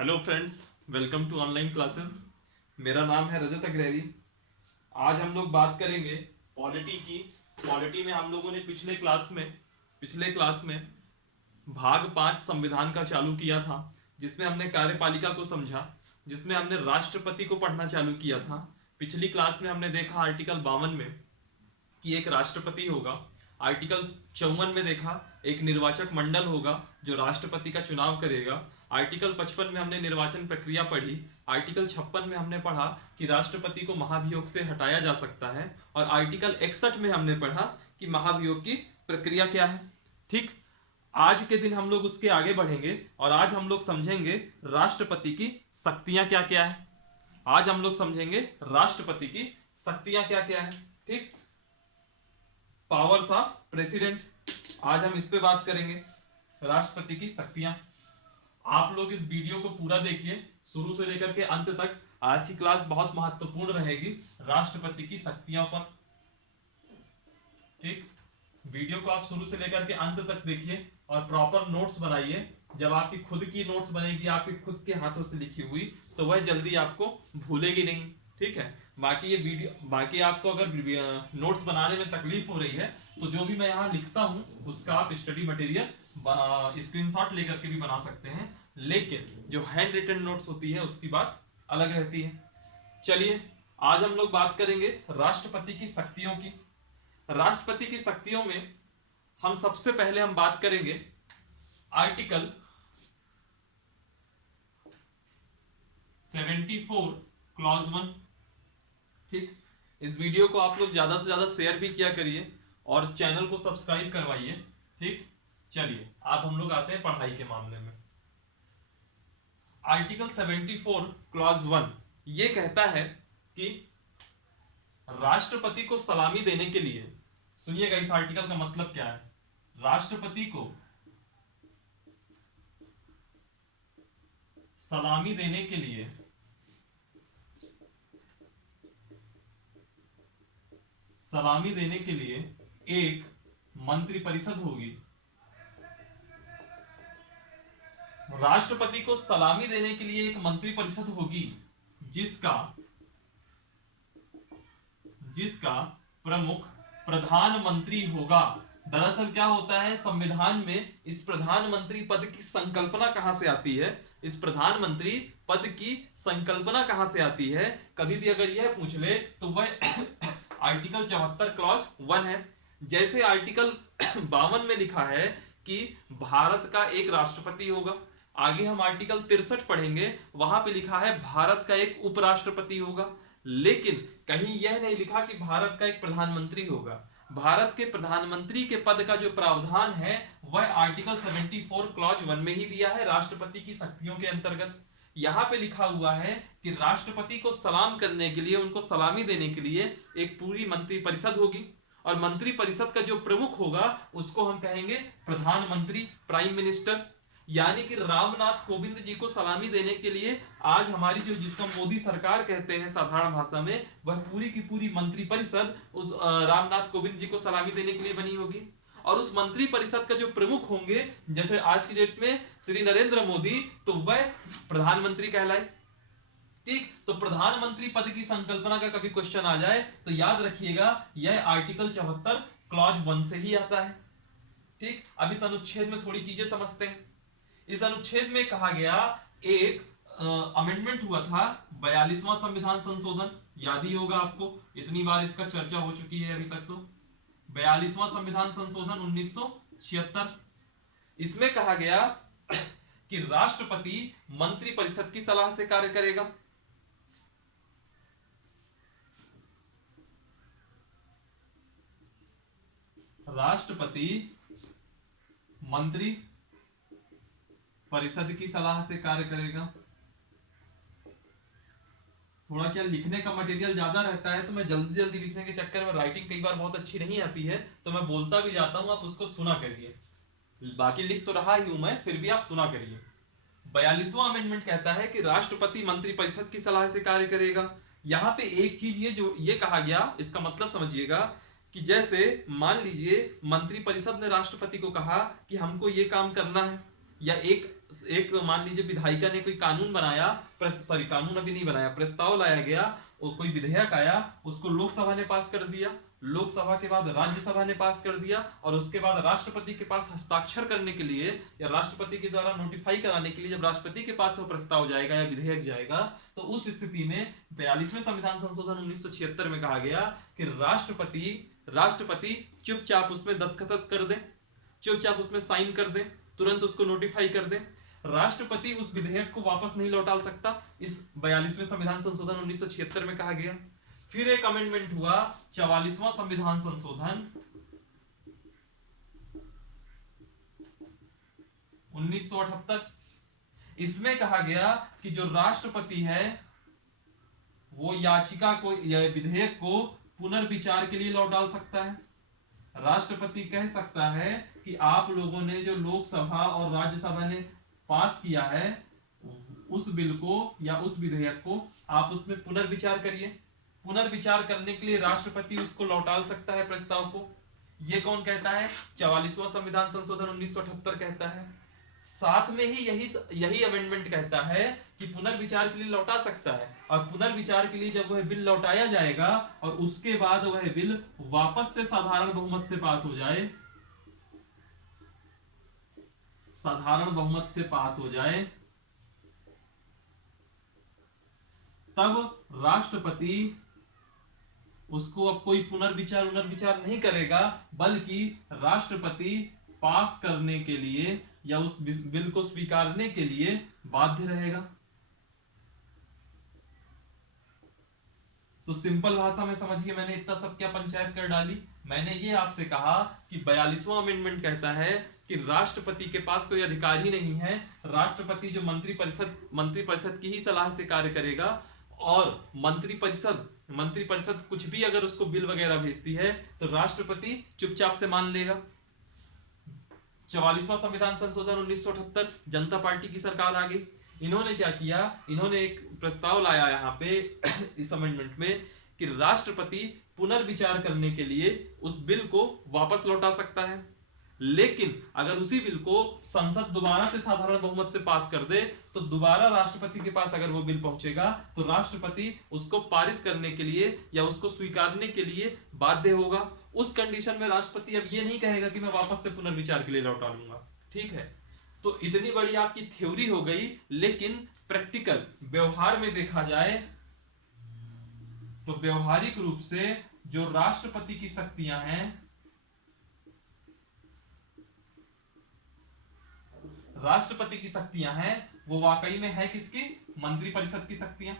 Hello friends, welcome to online classes. मेरा नाम है रजत अग्रहरी। आज हम लोग बात करेंगे पॉलिटी की। पॉलिटी में हम लोगों ने पिछले क्लास में भाग 5 संविधान का चालू किया था, जिसमें हमने कार्यपालिका को समझा, जिसमें हमने राष्ट्रपति को पढ़ना चालू किया था। पिछली क्लास में हमने देखा आर्टिकल 52 में कि एक राष्ट्रपति होगा। आर्टिकल 54 में देखा एक निर्वाचक मंडल होगा जो राष्ट्रपति का चुनाव करेगा। आर्टिकल 55 में हमने निर्वाचन प्रक्रिया पढ़ी। आर्टिकल 56 में हमने पढ़ा कि राष्ट्रपति को महाभियोग से हटाया जा सकता है। और आर्टिकल 61 में हमने पढ़ा कि महाभियोग की प्रक्रिया क्या है। ठीक, आज के दिन हम लोग उसके आगे बढ़ेंगे और आज हम लोग समझेंगे राष्ट्रपति की शक्तियां क्या क्या है। आज हम लोग समझेंगे राष्ट्रपति की शक्तियां क्या क्या है। ठीक, पावर्स ऑफ प्रेसिडेंट, आज हम इस पे बात करेंगे, राष्ट्रपति की शक्तियां। आप लोग इस वीडियो को पूरा देखिए शुरू से लेकर के अंत तक। आज की क्लास बहुत महत्वपूर्ण रहेगी राष्ट्रपति की शक्तियों पर। ठीक, वीडियो को आप शुरू से लेकर के अंत तक देखिए और प्रॉपर नोट्स बनाइए। जब आपकी खुद की नोट्स बनेगी, आपके खुद के हाथों से लिखी हुई, तो वह जल्दी आपको भूलेगी नहीं। ठीक है, बाकी आपको अगर नोट्स बनाने में तकलीफ हो रही है तो जो भी मैं यहाँ लिखता हूँ उसका आप स्टडी मटेरियल स्क्रीनशॉट लेकर के भी बना सकते हैं, लेकिन जो हैंड रिटन नोट्स होती है उसकी बात अलग रहती है। चलिए, आज हम लोग बात करेंगे राष्ट्रपति की शक्तियों की। राष्ट्रपति की शक्तियों में हम सबसे पहले हम बात करेंगे आर्टिकल 74 क्लॉज 1। ठीक, इस वीडियो को आप लोग ज्यादा से ज्यादा शेयर भी किया करिए और चैनल को सब्सक्राइब करवाइए। ठीक, चलिए आप हम लोग आते हैं पढ़ाई के मामले में। आर्टिकल 74 क्लॉज 1 ये कहता है कि राष्ट्रपति को सलामी देने के लिए, सुनिएगा इस आर्टिकल का मतलब क्या है। राष्ट्रपति को सलामी देने के लिए एक मंत्रिपरिषद होगी। राष्ट्रपति को सलामी देने के लिए एक मंत्रिपरिषद होगी जिसका प्रमुख प्रधानमंत्री होगा। दरअसल क्या होता है, संविधान में इस प्रधानमंत्री पद की संकल्पना कहां से आती है, इस प्रधानमंत्री पद की संकल्पना कहां से आती है, कभी भी अगर यह पूछ ले तो वह आर्टिकल 74 क्लॉज 1 है। जैसे आर्टिकल 52 में लिखा है कि भारत का एक राष्ट्रपति होगा, आगे हम आर्टिकल 63 पढ़ेंगे, वहां पे लिखा है भारत का एक उपराष्ट्रपति होगा, लेकिन कहीं यह नहीं लिखा कि भारत का एक प्रधानमंत्री होगा। भारत के प्रधानमंत्री के पद का जो प्रावधान है वह आर्टिकल 74 क्लॉज 1 में ही दिया है राष्ट्रपति की शक्तियों के अंतर्गत। यहां पे लिखा हुआ है कि राष्ट्रपति को सलाम करने के लिए, उनको सलामी देने के लिए एक पूरी मंत्रिपरिषद होगी और मंत्रिपरिषद का जो प्रमुख होगा उसको हम कहेंगे प्रधानमंत्री, प्राइम मिनिस्टर। यानी कि रामनाथ कोविंद जी को सलामी देने के लिए आज हमारी जिसको मोदी सरकार कहते हैं साधारण भाषा में, वह पूरी की पूरी मंत्रिपरिषद उस रामनाथ कोविंद जी को सलामी देने के लिए बनी होगी। और उस मंत्रिपरिषद का जो प्रमुख होंगे, जैसे आज की डेट में श्री नरेंद्र मोदी, तो वह प्रधानमंत्री कहलाए। ठीक, तो प्रधानमंत्री पद की संकल्पना का कभी क्वेश्चन आ जाए तो याद रखिएगा यह आर्टिकल 74 क्लॉज 1 से ही आता है। ठीक, अब इस अनुच्छेद में थोड़ी चीजें समझते हैं। इस अनुच्छेद में कहा गया एक अमेंडमेंट हुआ था, 42वां संविधान संशोधन, याद ही होगा आपको, इतनी बार इसका चर्चा हो चुकी है अभी तक। तो 42वां संविधान संशोधन 1976, इसमें कहा गया कि राष्ट्रपति मंत्रिपरिषद की सलाह से कार्य करेगा। राष्ट्रपति मंत्री परिषद की सलाह से कार्य करेगा। थोड़ा क्या लिखने का मटेरियल ज्यादा रहता है तो मैं जल्दी जल्दी लिखने के चक्कर में राइटिंग कई बार बहुत अच्छी नहीं आती है तो मैं बोलता भी जाता हूं, आप उसको सुना करिए। बाकी लिख तो रहा ही हूं मैं, फिर भी आप सुना करिए। 42वां अमेंडमेंट कहता है कि राष्ट्रपति मंत्रिपरिषद की सलाह से कार्य करेगा। यहां पे एक चीज ये कहा गया, इसका मतलब समझिएगा कि जैसे मान लीजिए मंत्रिपरिषद ने राष्ट्रपति को कहा कि हमको ये काम करना है, या एक एक मान लीजिए विधायिका ने कोई कानून बनाया, सॉरी कानून अभी नहीं बनाया, प्रस्ताव लाया गया, और कोई विधेयक आया, उसको लोकसभा ने पास कर दिया, लोकसभा के बाद राज्यसभा ने पास कर दिया, और उसके बाद राष्ट्रपति के पास हस्ताक्षर करने के लिए या राष्ट्रपति के द्वारा नोटिफाई कराने के लिए जब राष्ट्रपति के पास वो प्रस्ताव जाएगा या विधेयक जाएगा, तो उस स्थिति में 42वें संविधान संशोधन 1976 में कहा गया कि राष्ट्रपति चुपचाप उसमें दस्तखत कर दे, चुपचाप उसमें साइन कर दे, तुरंत उसको नोटिफाई कर दे। राष्ट्रपति उस विधेयक को वापस नहीं लौटा सकता, इस 42वें संविधान संशोधन 1976 में कहा गया। फिर एक अमेंडमेंट हुआ 44वां संविधान संशोधन 1978। इसमें कहा गया कि जो राष्ट्रपति है वो याचिका को या विधेयक को पुनर्विचार के लिए लौटा सकता है। राष्ट्रपति कह सकता है कि आप लोगों ने जो लोकसभा और राज्यसभा ने पास किया है उस बिल को या उस विधेयक को आप उसमें पुनर्विचार करिए। पुनर्विचार करने के लिए राष्ट्रपति उसको लौटा सकता है प्रस्ताव को। ये कौन कहता है? 44वां संविधान संशोधन 1978 कहता है। साथ में ही यही अमेंडमेंट कहता है कि पुनर्विचार के लिए लौटा सकता है, और पुनर्विचार के लिए जब वह बिल लौटाया जाएगा और उसके बाद वह बिल वापस से साधारण बहुमत से पास हो जाए, साधारण बहुमत से पास हो जाए, तब राष्ट्रपति उसको अब कोई पुनर्विचार नहीं करेगा, बल्कि राष्ट्रपति पास करने के लिए या उस बिल को स्वीकारने के लिए बाध्य रहेगा। तो सिंपल भाषा में समझिए, मैंने इतना सब क्या पंचायत कर डाली। मैंने ये आपसे कहा कि 42वां अमेंडमेंट कहता है कि राष्ट्रपति के पास कोई अधिकार ही नहीं है। राष्ट्रपति जो मंत्रिपरिषद की ही सलाह से कार्य करेगा, और मंत्रिपरिषद कुछ भी अगर उसको बिल वगैरह भेजती है तो राष्ट्रपति चुपचाप से मान लेगा। 44वां संविधान संशोधन 1978, जनता पार्टी की सरकार आ गई। इन्होंने क्या किया? इन्होंने एक प्रस्ताव लाया यहाँ पे इस अमेंडमेंट में कि राष्ट्रपति पुनर्विचार करने के लिए उस बिल को वापस लौटा सकता है, लेकिन अगर उसी बिल को संसद दोबारा से साधारण बहुमत से पास कर दे तो दोबारा राष्ट्रपति के पास अगर वो बिल पहुंचेगा तो राष्ट्रपति उसको पारित करने के लिए या उसको स्वीकारने के लिए बाध्य होगा। उस कंडीशन में राष्ट्रपति अब ये नहीं कहेगा कि मैं वापस से पुनर्विचार के लिए लौटा लूंगा। ठीक है, तो इतनी बड़ी आपकी थ्योरी हो गई, लेकिन प्रैक्टिकल व्यवहार में देखा जाए तो व्यवहारिक रूप से जो राष्ट्रपति की शक्तियां हैं, राष्ट्रपति की शक्तियां हैं वो वाकई में है किसकी? मंत्रिपरिषद की शक्तियां।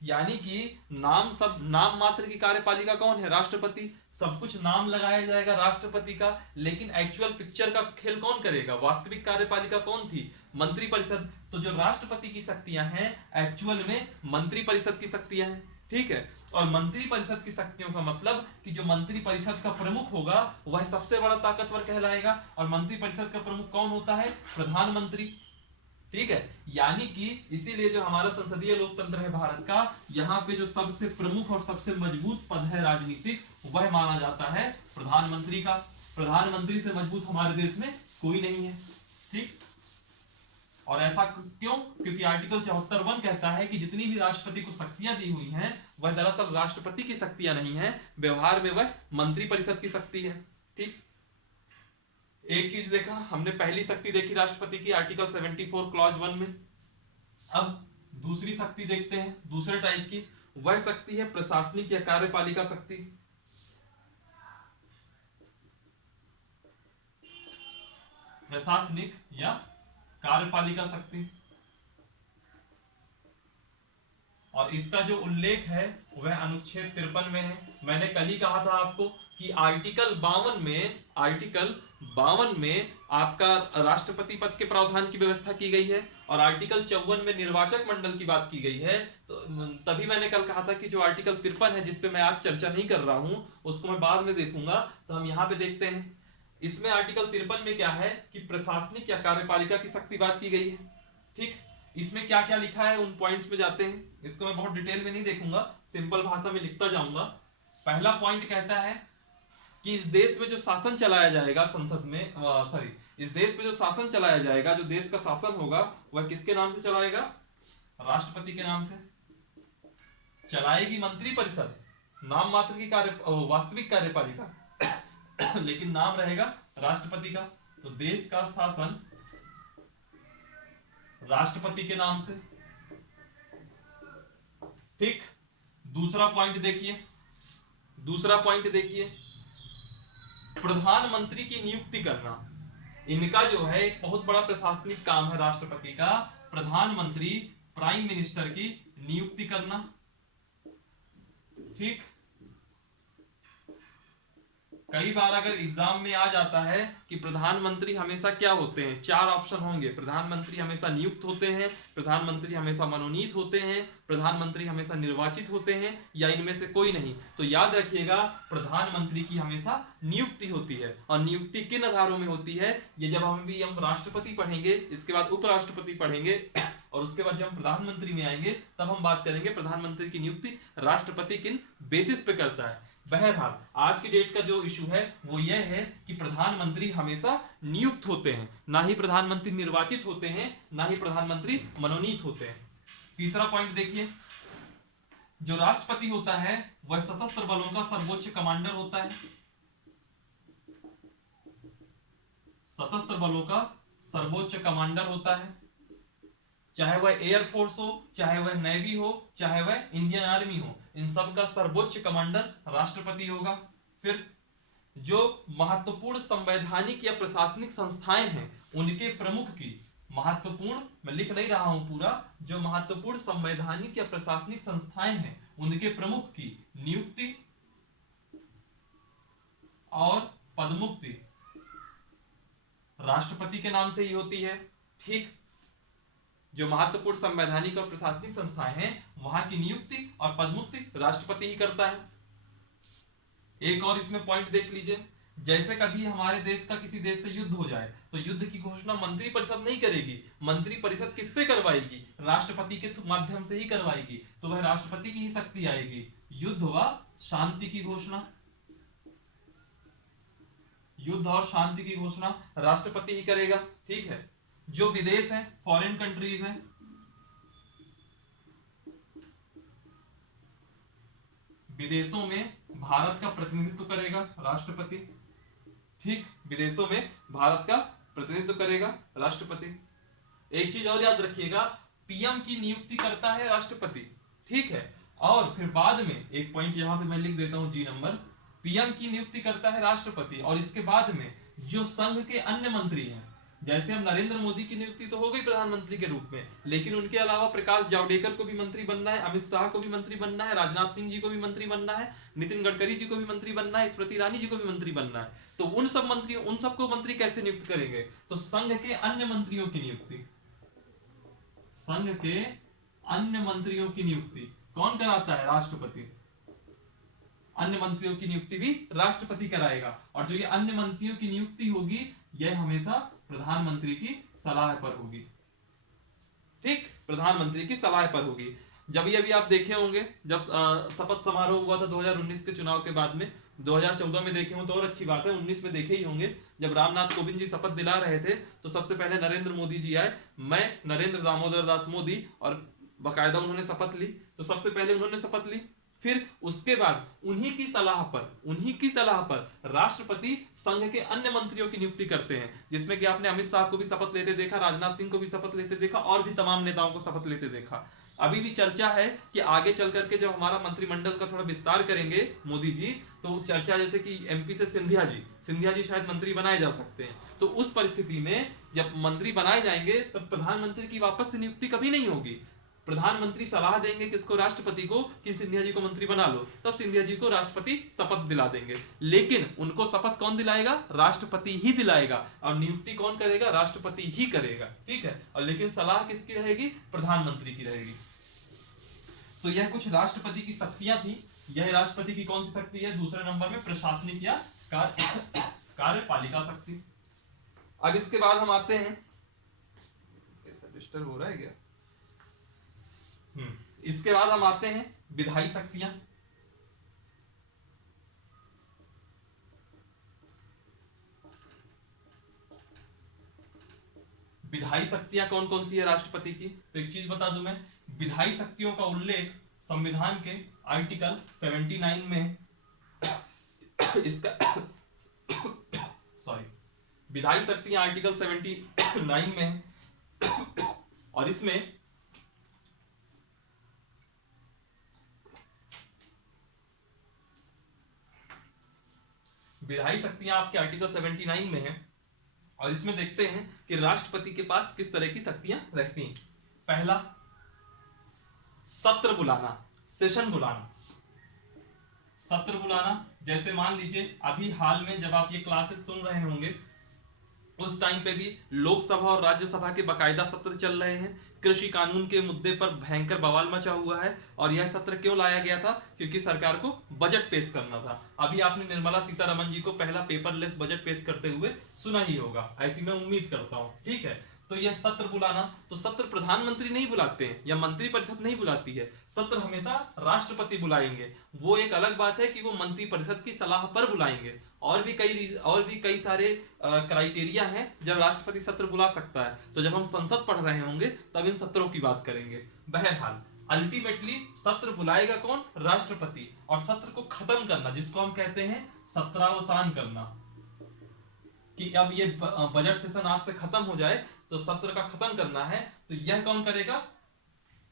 यानी कि नाम मात्र की कार्यपालिका कौन है? राष्ट्रपति। सब कुछ नाम लगाया जाएगा राष्ट्रपति का, लेकिन एक्चुअल पिक्चर का खेल कौन करेगा? वास्तविक कार्यपालिका कौन थी? मंत्रिपरिषद। तो जो राष्ट्रपति की शक्तियां हैं एक्चुअल में मंत्रिपरिषद की शक्तियां हैं। ठीक है, और मंत्रिपरिषद की शक्तियों का मतलब कि जो मंत्रिपरिषद का प्रमुख होगा वह सबसे बड़ा ताकतवर कहलाएगा। और मंत्रिपरिषद का प्रमुख कौन होता है? प्रधानमंत्री। ठीक है, यानी कि इसीलिए जो हमारा संसदीय लोकतंत्र है भारत का, यहाँ पे जो सबसे प्रमुख और सबसे मजबूत पद है राजनीतिक, वह माना जाता है प्रधानमंत्री का। प्रधानमंत्री से मजबूत हमारे देश में कोई नहीं है। ठीक, और ऐसा क्यों? क्योंकि आर्टिकल 74(1) कहता है कि जितनी भी राष्ट्रपति को शक्तियां दी हुई हैं वह दरअसल राष्ट्रपति की शक्तियां नहीं है, व्यवहार में वह मंत्रिपरिषद की शक्ति है। ठीक, एक चीज देखा हमने, पहली शक्ति देखी राष्ट्रपति की आर्टिकल 74 क्लॉज 1 में। अब दूसरी शक्ति देखते हैं, दूसरे टाइप की। वह शक्ति है प्रशासनिक या कार्यपालिका शक्ति। प्रशासनिक या कार्यपालिका शक्ति, और इसका जो उल्लेख है वह अनुच्छेद 53 में है। मैंने कल ही कहा था आपको कि आर्टिकल 52 में आपका राष्ट्रपति पद के प्रावधान की व्यवस्था की गई है, और आर्टिकल 54 में निर्वाचक मंडल की बात की गई है। तो तभी मैंने कल कहा था कि जो आर्टिकल 53 है, जिसपे मैं आज चर्चा नहीं कर रहा हूं, उसको मैं बाद में देखूंगा। तो हम यहाँ पे देखते हैं, इसमें आर्टिकल 53 में क्या है कि प्रशासनिक या कार्यपालिका की शक्ति बात की गई है। ठीक, इसमें क्या क्या लिखा है उन पॉइंट्स पे जाते हैं। इसको मैं बहुत डिटेल में नहीं देखूंगा, सिंपल भाषा में लिखता जाऊंगा। पहला पॉइंट कहता है कि इस देश में जो शासन चलाया जाएगा संसद में, सॉरी, इस देश में जो शासन चलाया जाएगा, जो देश का शासन होगा, वह किसके नाम से चलाएगा? राष्ट्रपति के नाम से। चलाएगी मंत्री परिषद, नाम मात्र की वास्तविक कार्यपालिका लेकिन नाम रहेगा राष्ट्रपति का। तो देश का शासन राष्ट्रपति के नाम से। ठीक, दूसरा पॉइंट देखिए, प्रधानमंत्री की नियुक्ति करना। इनका जो है एक बहुत बड़ा प्रशासनिक काम है राष्ट्रपति का, प्रधानमंत्री, प्राइम मिनिस्टर की नियुक्ति करना। ठीक, कई बार अगर एग्जाम में आ जाता है कि प्रधानमंत्री हमेशा क्या होते हैं, चार ऑप्शन होंगे, प्रधानमंत्री हमेशा नियुक्त होते हैं, प्रधानमंत्री हमेशा मनोनीत होते हैं, प्रधानमंत्री हमेशा निर्वाचित होते हैं, या इनमें से कोई नहीं। तो याद रखिएगा, प्रधानमंत्री की हमेशा नियुक्ति होती है। और नियुक्ति किन आधारों में होती है, ये जब हम राष्ट्रपति पढ़ेंगे, इसके बाद उपराष्ट्रपति पढ़ेंगे और उसके बाद जब हम प्रधानमंत्री में आएंगे तब हम बात करेंगे प्रधानमंत्री की नियुक्ति राष्ट्रपति किन बेसिस पे करता है। बहरहाल आज की डेट का जो इशू है वो यह है कि प्रधानमंत्री हमेशा नियुक्त होते हैं, ना ही प्रधानमंत्री निर्वाचित होते हैं, ना ही प्रधानमंत्री मनोनीत होते हैं। तीसरा पॉइंट देखिए, जो राष्ट्रपति होता है वह सशस्त्र बलों का सर्वोच्च कमांडर होता है। सशस्त्र बलों का सर्वोच्च कमांडर होता है, चाहे वह एयरफोर्स हो, चाहे वह नेवी हो, चाहे वह इंडियन आर्मी हो, इन सब का सर्वोच्च कमांडर राष्ट्रपति होगा। फिर जो महत्वपूर्ण संवैधानिक या प्रशासनिक संस्थाएं हैं उनके प्रमुख की, महत्वपूर्ण मैं लिख नहीं रहा हूं पूरा, जो महत्वपूर्ण संवैधानिक या प्रशासनिक संस्थाएं हैं उनके प्रमुख की नियुक्ति और पदमुक्ति राष्ट्रपति के नाम से ही होती है। ठीक, जो महत्वपूर्ण संवैधानिक और प्रशासनिक संस्थाएं हैं वहां की नियुक्ति और पदमुक्ति राष्ट्रपति ही करता है। एक और इसमें पॉइंट देख लीजिए, जैसे कभी हमारे देश का किसी देश से युद्ध हो जाए तो युद्ध की घोषणा मंत्री परिषद नहीं करेगी, मंत्री परिषद किससे करवाएगी? राष्ट्रपति के माध्यम से ही करवाएगी। तो वह राष्ट्रपति की ही शक्ति आएगी। युद्ध व शांति की घोषणा, युद्ध और शांति की घोषणा राष्ट्रपति ही करेगा। ठीक है, जो विदेश है, फॉरेन कंट्रीज हैं, विदेशों में भारत का प्रतिनिधित्व करेगा राष्ट्रपति। ठीक, विदेशों में भारत का प्रतिनिधित्व करेगा राष्ट्रपति। एक चीज और याद रखिएगा, पीएम की नियुक्ति करता है राष्ट्रपति। ठीक है, और फिर बाद में एक पॉइंट यहां पे मैं लिख देता हूं, जी नंबर, पीएम की नियुक्ति करता है राष्ट्रपति, और इसके बाद में जो संघ के अन्य मंत्री हैं, जैसे हम नरेंद्र मोदी की नियुक्ति तो हो गई प्रधानमंत्री के रूप में, लेकिन उनके अलावा प्रकाश जावड़ेकर को भी मंत्री बनना है, अमित शाह को भी मंत्री बनना है, राजनाथ सिंह जी को भी मंत्री बनना है, नितिन गडकरी जी को भी मंत्री बनना है, स्मृति ईरानी जी को भी मंत्री बनना है। तो उन सबको मंत्री कैसे नियुक्त करेंगे? तो संघ के अन्य मंत्रियों की नियुक्ति, संघ के अन्य मंत्रियों की नियुक्ति कौन कराता है? राष्ट्रपति। अन्य मंत्रियों की नियुक्ति भी राष्ट्रपति कराएगा, और जो ये अन्य मंत्रियों की नियुक्ति होगी यह हमेशा प्रधानमंत्री की सलाह पर होगी। ठीक, प्रधानमंत्री की सलाह पर होगी। जब ये अभी आप देखे होंगे, जब शपथ समारोह हुआ था 2019 के चुनाव के बाद में, 2014 में देखे हो तो और अच्छी बात है, 19 में देखे ही होंगे, जब रामनाथ कोविंद जी शपथ दिला रहे थे तो सबसे पहले नरेंद्र मोदी जी आए, मैं नरेंद्र दामोदर दास मोदी, और बाकायदा उन्होंने शपथ ली। तो सबसे पहले उन्होंने शपथ ली, फिर उसके बाद उन्हीं की सलाह पर राष्ट्रपति संघ के अन्य मंत्रियों की नियुक्ति करते हैं, जिसमें कि आपने अमित शाह को भी शपथ लेते देखा, राजनाथ सिंह को भी शपथ लेते देखा, और भी तमाम नेताओं को शपथ लेते देखा। अभी भी चर्चा है कि आगे चल करके जब हमारा मंत्रिमंडल का थोड़ा विस्तार करेंगे मोदी जी, तो चर्चा जैसे कि एमपी से सिंधिया जी शायद मंत्री बनाए जा सकते हैं। तो उस परिस्थिति में जब मंत्री बनाए जाएंगे तब प्रधानमंत्री की वापस से नियुक्ति कभी नहीं होगी। प्रधानमंत्री सलाह देंगे किसको? राष्ट्रपति को, कि सिंधिया जी को मंत्री बना लो, तब सिंधिया जी को राष्ट्रपति शपथ दिला देंगे। लेकिन उनको शपथ कौन दिलाएगा? राष्ट्रपति ही दिलाएगा, और नियुक्ति कौन करेगा? राष्ट्रपति ही करेगा। ठीक है, और लेकिन सलाह किसकी रहेगी? प्रधानमंत्री की रहेगी। तो यह कुछ राष्ट्रपति की शक्तियां थी। यह राष्ट्रपति की कौन सी शक्ति है? दूसरे नंबर में प्रशासनिक या कार्यपालिका शक्ति। अब इसके बाद हम आते हैं, कैसा डिस्टर्ब हो रहा है क्या? इसके बाद हम आते हैं विधायी शक्तियां। विधायी शक्तियां कौन कौन सी है राष्ट्रपति की? तो एक चीज बता दूं मैं, विधायी शक्तियों का उल्लेख संविधान के आर्टिकल 79 में इसका सॉरी, विधायी शक्तियां आर्टिकल 79 में है और इसमें विधायी शक्तियां आपके आर्टिकल 79 में है और इसमें देखते हैं कि राष्ट्रपति के पास किस तरह की शक्तियां रहती हैं। पहला, सत्र बुलाना, सेशन बुलाना। सत्र बुलाना, जैसे मान लीजिए अभी हाल में जब आप ये क्लासेस सुन रहे होंगे उस टाइम पे भी लोकसभा और राज्यसभा के बकायदा सत्र चल रहे हैं। कृषि कानून के मुद्दे पर भयंकर बवाल मचा हुआ है और यह सत्र क्यों लाया गया था? क्योंकि सरकार को बजट पेश करना था। अभी आपने निर्मला सीतारमण जी को पहला पेपरलेस बजट पेश करते हुए सुना ही होगा, ऐसी मैं उम्मीद करता हूं। ठीक है, तो यह सत्र बुलाना, तो सत्र प्रधानमंत्री नहीं बुलाते हैं या मंत्रिपरिषद नहीं बुलाती है, सत्र हमेशा राष्ट्रपति बुलाएंगे। वो एक अलग बात है कि वो मंत्रिपरिषद की सलाह पर बुलाएंगे। और भी कई सारे क्राइटेरिया हैं जब राष्ट्रपति सत्र बुला सकता है। तो जब हम संसद पढ़ रहे होंगे तब इन सत्रों की बात करेंगे। बहरहाल अल्टीमेटली सत्र बुलाएगा कौन? राष्ट्रपति। और सत्र को खत्म करना, जिसको हम कहते हैं सत्रावसान करना, कि अब ये बजट सेशन आज से खत्म हो जाए तो सत्र का खत्म करना है, तो यह कौन करेगा?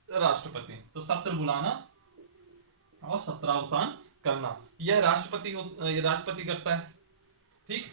राष्ट्रपति। तो सत्र बुलाना और सत्रावसान करना यह राष्ट्रपति करता है। ठीक,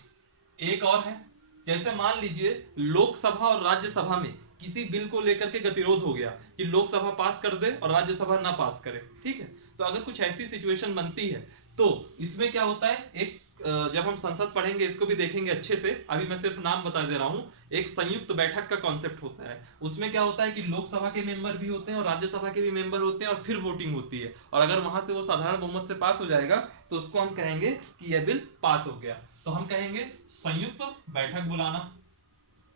एक और है, जैसे मान लीजिए लोकसभा और राज्यसभा में किसी बिल को लेकर के गतिरोध हो गया कि लोकसभा पास कर दे और राज्यसभा ना पास करे। ठीक है, तो अगर कुछ ऐसी सिचुएशन बनती है तो इसमें क्या होता है, एक जब हम संसद पढ़ेंगे इसको भी देखेंगे अच्छे से, अभी मैं सिर्फ नाम बता दे रहा हूं। एक संयुक्त बैठक का कॉन्सेप्ट होता है, उसमें क्या होता है कि लोकसभा के मेंबर भी होते हैं और राज्यसभा के भी मेंबर होते हैं और फिर वोटिंग होती है, और अगर वहां से वो साधारण बहुमत से पास हो जाएगा तो उसको हम कहेंगे कि यह बिल पास हो गया। तो हम कहेंगे संयुक्त बैठक बुलाना।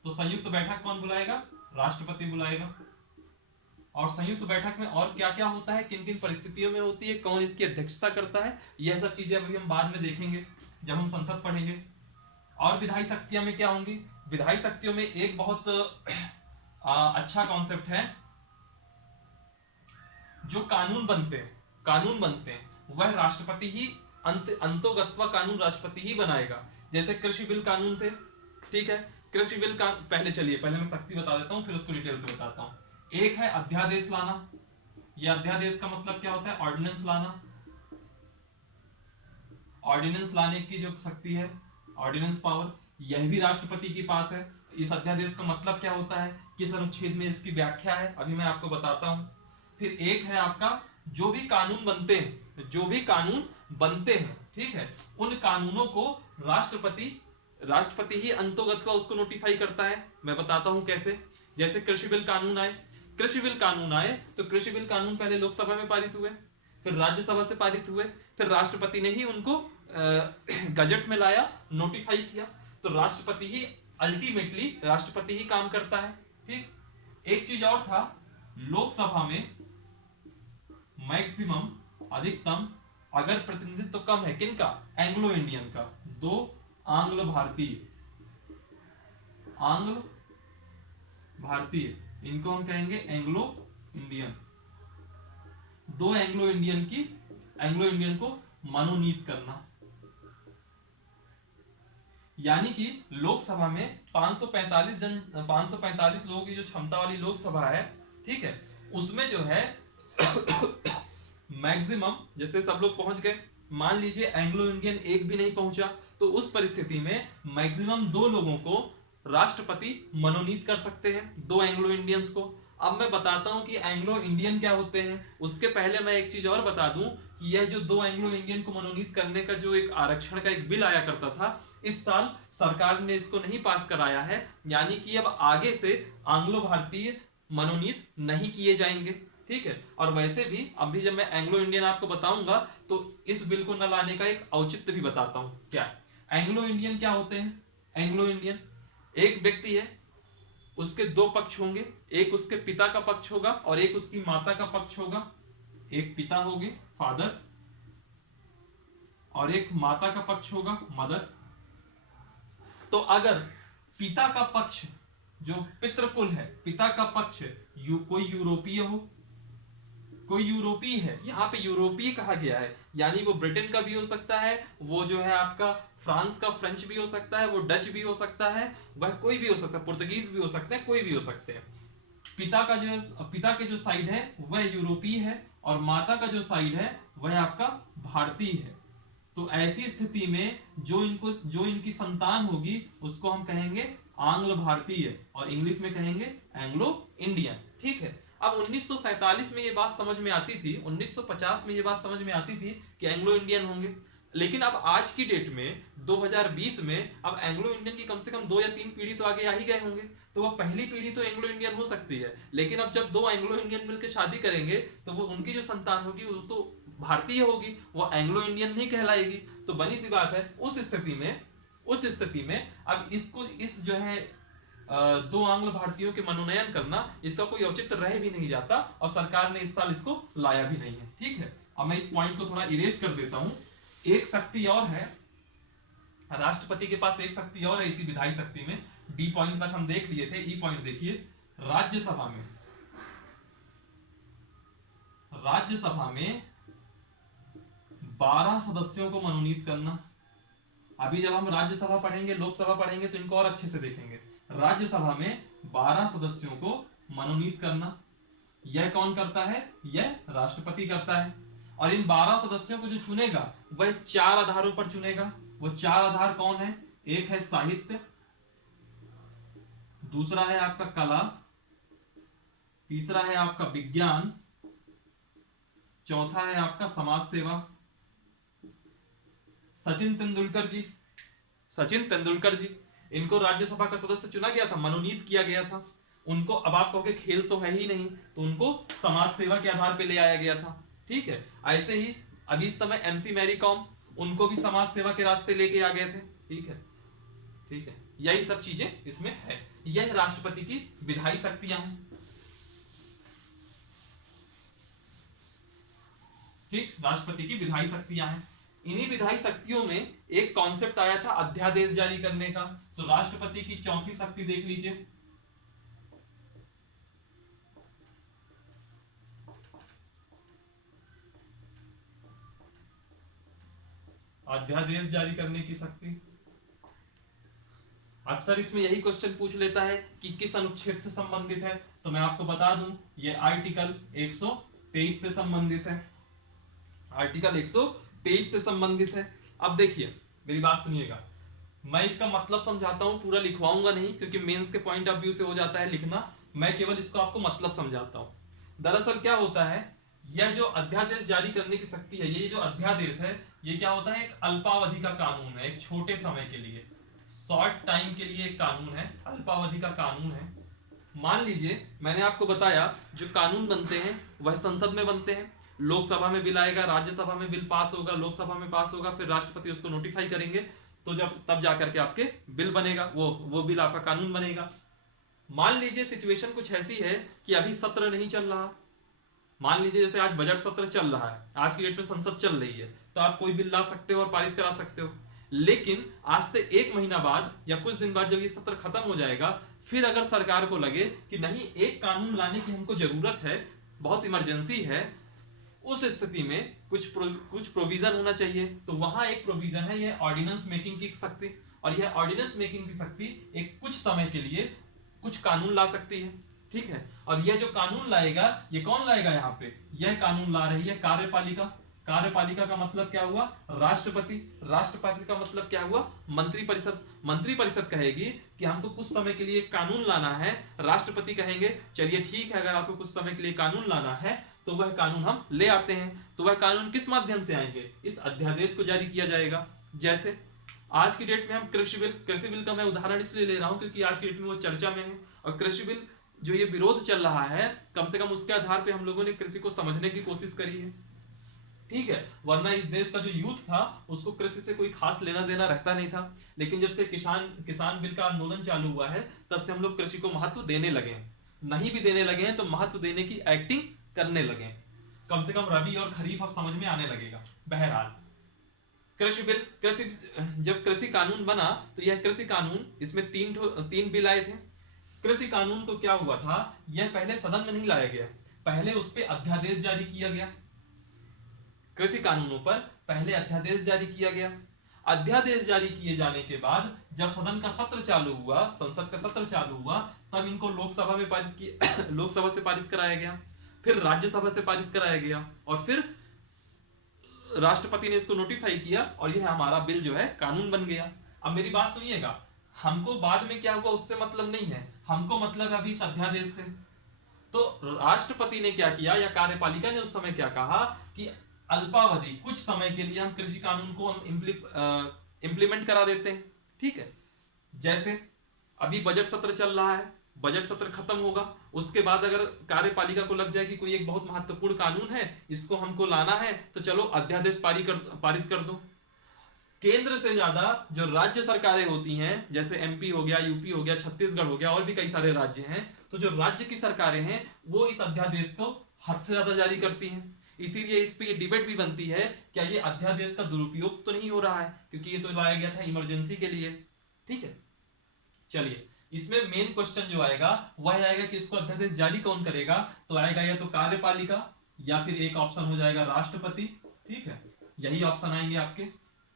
तो संयुक्त बैठक कौन बुलाएगा? राष्ट्रपति बुलाएगा। और संयुक्त बैठक में और क्या क्या होता है, किन किन परिस्थितियों में होती है, कौन इसकी अध्यक्षता करता है, यह सब चीजें अभी हम बाद में देखेंगे जब हम संसद पढ़ेंगे। और विधायी शक्तियां में क्या होंगी? विधायी शक्तियों में एक बहुत अच्छा कॉन्सेप्ट है, जो कानून बनते हैं वह राष्ट्रपति ही अंतोगत्वा कानून राष्ट्रपति ही बनाएगा। जैसे कृषि बिल कानून थे। ठीक है, कृषि बिल का पहले मैं शक्ति बता देता हूं, फिर उसको डिटेल से बताता हूं। एक है अध्यादेश लाना। यह अध्यादेश का मतलब क्या होता है? ऑर्डिनेंस लाना। ऑर्डिनेंस लाने की जो शक्ति है, ऑर्डिनेंस पावर, यह भी राष्ट्रपति के पास है। इस अध्यादेश का मतलब क्या होता है, किस अनुच्छेद में इसकी व्याख्या है, अभी मैं आपको बताता हूं। फिर एक है आपका जो भी कानून बनते हैं, ठीक है, उन कानूनों को राष्ट्रपति ही अंतोगत्वा उसको नोटिफाई करता है। मैं बताता हूं कैसे। जैसे कृषि बिल कानून आए तो कृषि बिल कानून पहले लोकसभा में पारित हुए, फिर राज्यसभा से पारित हुए, फिर राष्ट्रपति ने ही उनको गजट में लाया, नोटिफाई किया। तो राष्ट्रपति ही काम करता है। ठीक, एक चीज और था, लोकसभा में मैक्सिमम, अधिकतम, अगर प्रतिनिधित्व कम है, किनका? एंग्लो इंडियन का, दो आंग्ल भारतीय, इनको हम कहेंगे एंग्लो इंडियन। दो एंग्लो इंडियन को मनोनीत करना। यानी कि लोकसभा में 545 लोगों की जो क्षमता वाली लोकसभा है, ठीक है, उसमें जो है मैक्सिमम, जैसे सब लोग पहुंच गए, मान लीजिए एंग्लो इंडियन एक भी नहीं पहुंचा, तो उस परिस्थिति में मैक्सिमम 2 लोगों को राष्ट्रपति मनोनीत कर सकते हैं, 2 एंग्लो इंडियंस को। अब मैं बताता हूं कि एंग्लो इंडियन क्या होते हैं। उसके पहले मैं एक चीज और बता दूं कि यह जो 2 एंग्लो इंडियन को मनोनीत करने का जो एक आरक्षण का एक बिल आया करता था, इस साल सरकार ने इसको नहीं पास कराया है, यानी कि अब आगे से आंग्लो भारतीय मनोनीत नहीं किए जाएंगे। ठीक है, और वैसे भी अभी जब मैं एंग्लो इंडियन आपको बताऊंगा तो इस बिल को न लाने का एक औचित्य भी बताता हूं। क्या एंग्लो इंडियन क्या होते हैं? एंग्लो इंडियन एक व्यक्ति है, उसके 2 पक्ष होंगे, एक उसके पिता का पक्ष होगा और एक उसकी माता का पक्ष होगा। एक पिता होंगे फादर और एक माता का पक्ष होगा मदर। तो अगर पिता का पक्ष जो पितृकुल है, पिता का पक्ष कोई यूरोपीय हो, कोई यूरोपीय है, यहाँ पे यूरोपीय कहा गया है, यानी वो ब्रिटेन का भी हो सकता है, वो जो है आपका फ्रांस का फ्रेंच भी हो सकता है, वो डच भी हो सकता है, वह कोई भी हो सकता है, पुर्तगीज भी हो सकते हैं, कोई भी हो सकते हैं। पिता के जो साइड है वह यूरोपीय है और माता का जो साइड है वह आपका भारतीय है। तो ऐसी स्थिति में जो इनकी संतान होगी उसको हम कहेंगे आंग्ल भारतीय और इंग्लिश में कहेंगे एंग्लो इंडियन। ठीक है। अब 1947 में ये बात समझ में आती थी, 1950 में ये बात समझ में आती थी कि एंग्लो इंडियन होंगे, लेकिन अब आज की डेट में 2020 में अब एंग्लो इंडियन की कम से कम 2 या 3 पीढ़ी तो आगे आ ही गए होंगे, तो वह पहली पीढ़ी तो एंग्लो इंडियन हो सकती है, लेकिन अब जब 2 एंग्लो इंडियन मिलकर शादी करेंगे तो वो उनकी जो संतान होगी वो तो भारतीय होगी, वो एंग्लो इंडियन नहीं कहलाएगी। तो बनी सी बात है, उस स्थिति में अब इसको इस जो है 2 आंग्ल भारतीयों के मनोनयन करना इसका कोई औचित्य रह भी नहीं जाता और सरकार ने इस साल इसको लाया भी नहीं है। ठीक है। अब मैं इस पॉइंट को थोड़ा इरेज कर देता हूं। एक शक्ति और है, राष्ट्रपति के पास एक शक्ति और है इसी विधायी शक्ति में। डी पॉइंट तक हम देख लिए थे, ई पॉइंट देखिए। राज्यसभा में 12 सदस्यों को मनोनीत करना। अभी जब हम राज्यसभा पढ़ेंगे, लोकसभा पढ़ेंगे तो इनको और अच्छे से देखेंगे। राज्यसभा में 12 सदस्यों को मनोनीत करना, यह कौन करता है? यह राष्ट्रपति करता है। और इन 12 सदस्यों को जो चुनेगा वह 4 आधारों पर चुनेगा। वो 4 आधार कौन है? एक है साहित्य, दूसरा है आपका कला, तीसरा है आपका विज्ञान, चौथा है आपका समाज सेवा। सचिन तेंदुलकर जी इनको राज्यसभा का सदस्य चुना गया था, मनोनीत किया गया था। उनको अब आप कहोगे खेल तो है ही नहीं, तो उनको समाज सेवा के आधार पे ले आया गया था। ठीक है। ऐसे ही अभी इस समय एमसी मैरी कॉम, उनको भी समाज सेवा के रास्ते लेके आ गए थे। ठीक है, ठीक है। यही सब चीजें इसमें है। यह राष्ट्रपति की विधायी शक्तियां हैं। ठीक, राष्ट्रपति की विधायी शक्तियां हैं। इन्हीं विधायी शक्तियों में एक कॉन्सेप्ट आया था अध्यादेश जारी करने का। तो राष्ट्रपति की चौथी शक्ति देख लीजिए, अध्यादेश जारी करने की शक्ति। अक्सर इसमें यही क्वेश्चन पूछ लेता है कि किस अनुच्छेद से संबंधित है, तो मैं आपको बता दूं यह आर्टिकल 123 से संबंधित है। आर्टिकल 123 से संबंधित है। अब देखिए मेरी बात सुनिएगा, मैं इसका मतलब समझाता हूं, पूरा लिखवाऊंगा नहीं क्योंकि मेंस के पॉइंट ऑफ व्यू से हो जाता है लिखना। मैं केवल इसको आपको मतलब समझाता हूं। दरअसल क्या होता है, यह जो अध्यादेश जारी करने की शक्ति है, ये जो अध्यादेश है, ये क्या होता है? एक अल्पावधि का कानून है, एक छोटे समय के लिए, शॉर्ट टाइम के लिए एक कानून है, अल्पावधि का कानून है। मान लीजिए मैंने आपको बताया जो कानून बनते हैं वह संसद में बनते हैं। लोकसभा में बिल आएगा, राज्यसभा में बिल पास होगा, लोकसभा में पास होगा, फिर राष्ट्रपति उसको नोटिफाई करेंगे, तो तब जाकर के आपके बिल बनेगा, वो बिल आपका कानून बनेगा। मान लीजिए सिचुएशन कुछ ऐसी है कि अभी सत्र नहीं चल रहा। मान लीजिए जैसे आज बजट सत्र चल रहा है, आज की डेट में संसद चल रही है, तो आप कोई बिल ला सकते हो और पारित करा सकते हो। लेकिन आज से 1 महीना बाद या कुछ दिन बाद जब ये सत्र खत्म हो जाएगा, फिर अगर सरकार को लगे कि नहीं एक कानून लाने की हमको जरूरत है, बहुत इमरजेंसी है, उस स्थिति में कुछ प्रोविजन होना चाहिए, तो वहां एक प्रोविजन है, यह ऑर्डिनेंस मेकिंग की शक्ति। और यह ऑर्डिनेंस मेकिंग की शक्ति एक कुछ समय के लिए कुछ कानून ला सकती है। ठीक है। और यह जो कानून लाएगा, ये कौन लाएगा? यहाँ पे यह कानून ला रही है कार्यपालिका। कार्यपालिका का मतलब क्या हुआ? राष्ट्रपति। राष्ट्रपति का मतलब क्या हुआ? मंत्रिपरिषद। मंत्रिपरिषद कहेगी कि हमको कुछ समय के लिए कानून लाना है, राष्ट्रपति कहेंगे चलिए ठीक है, अगर आपको कुछ समय के लिए कानून लाना है तो वह कानून हम ले आते हैं। तो वह कानून किस माध्यम से आएंगे? इस अध्यादेश को जारी किया जाएगा। जैसे आज की डेट में हम कृषि बिल का मैं उदाहरण इसलिए ले रहा हूं क्योंकि आज की डेट में वो चर्चा में है, और कृषि बिल जो ये विरोध चल रहा है, कम से कम उसके आधार पे हम लोगों ने कृषि को समझने की कोशिश करी है। ठीक है, वरना इस देश का जो यूथ था उसको कृषि से कोई खास लेना देना रहता नहीं था। लेकिन जब से किसान बिल का आंदोलन चालू हुआ है, तब से हम लोग कृषि को महत्व देने लगे हैं। नहीं भी देने लगे हैं तो महत्व देने की एक्टिंग करने लगे। कम से कम रबी और खरीफ अब समझ में आने लगेगा। बहरहाल जब कृषि कानून बना तो यह कृषि कानून, इसमें तीन बिल आए थे। कृषि कानून को क्या हुआ था, यह पहले सदन में नहीं लाया गया, पहले उस पर अध्यादेश जारी किया गया। कृषि कानूनों पर पहले अध्यादेश जारी किया गया। अध्यादेश जारी किए जाने के बाद जब सदन का सत्र चालू हुआ, संसद का सत्र चालू हुआ, तब इनको लोकसभा में पारित किया लोकसभा से पारित कराया गया, फिर राज्यसभा से पारित कराया गया, और फिर राष्ट्रपति ने इसको नोटिफाई किया, और यह हमारा बिल जो है कानून बन गया। अब मेरी बात सुनिएगा, हमको बाद में क्या हुआ उससे मतलब नहीं है, हमको मतलब है अभी इस अध्यादेश से। तो राष्ट्रपति ने क्या किया या कार्यपालिका ने उस समय क्या कहा कि अल्पावधि कुछ समय के लिए हम कृषि कानून को हम इंप्लीमेंट करा देते हैं, ठीक है। जैसे अभी बजट सत्र चल रहा है, बजट सत्र खत्म होगा, उसके बाद अगर कार्यपालिका को लग जाए कि कोई एक बहुत महत्वपूर्ण कानून है, इसको हमको लाना है, तो चलो अध्यादेश पारित कर दो। केंद्र से ज्यादा जो राज्य सरकारें होती हैं, जैसे एमपी हो गया, यूपी हो गया, छत्तीसगढ़ हो गया, और भी कई सारे राज्य हैं, तो जो राज्य की सरकारें हैं वो इस अध्यादेश को हद से ज्यादा जारी करती हैं। इसीलिए इस पे ये डिबेट भी बनती है, क्या ये अध्यादेश का दुरुपयोग तो नहीं हो रहा है, क्योंकि ये तो लाया गया था इमरजेंसी के लिए, ठीक है। चलिए, इसमें मेन क्वेश्चन जो आएगा वह आएगा कि इसको अध्यादेश जारी कौन करेगा, तो आएगा या तो कार्यपालिका या फिर एक ऑप्शन हो जाएगा राष्ट्रपति, ठीक है। यही ऑप्शन आएंगे आपके।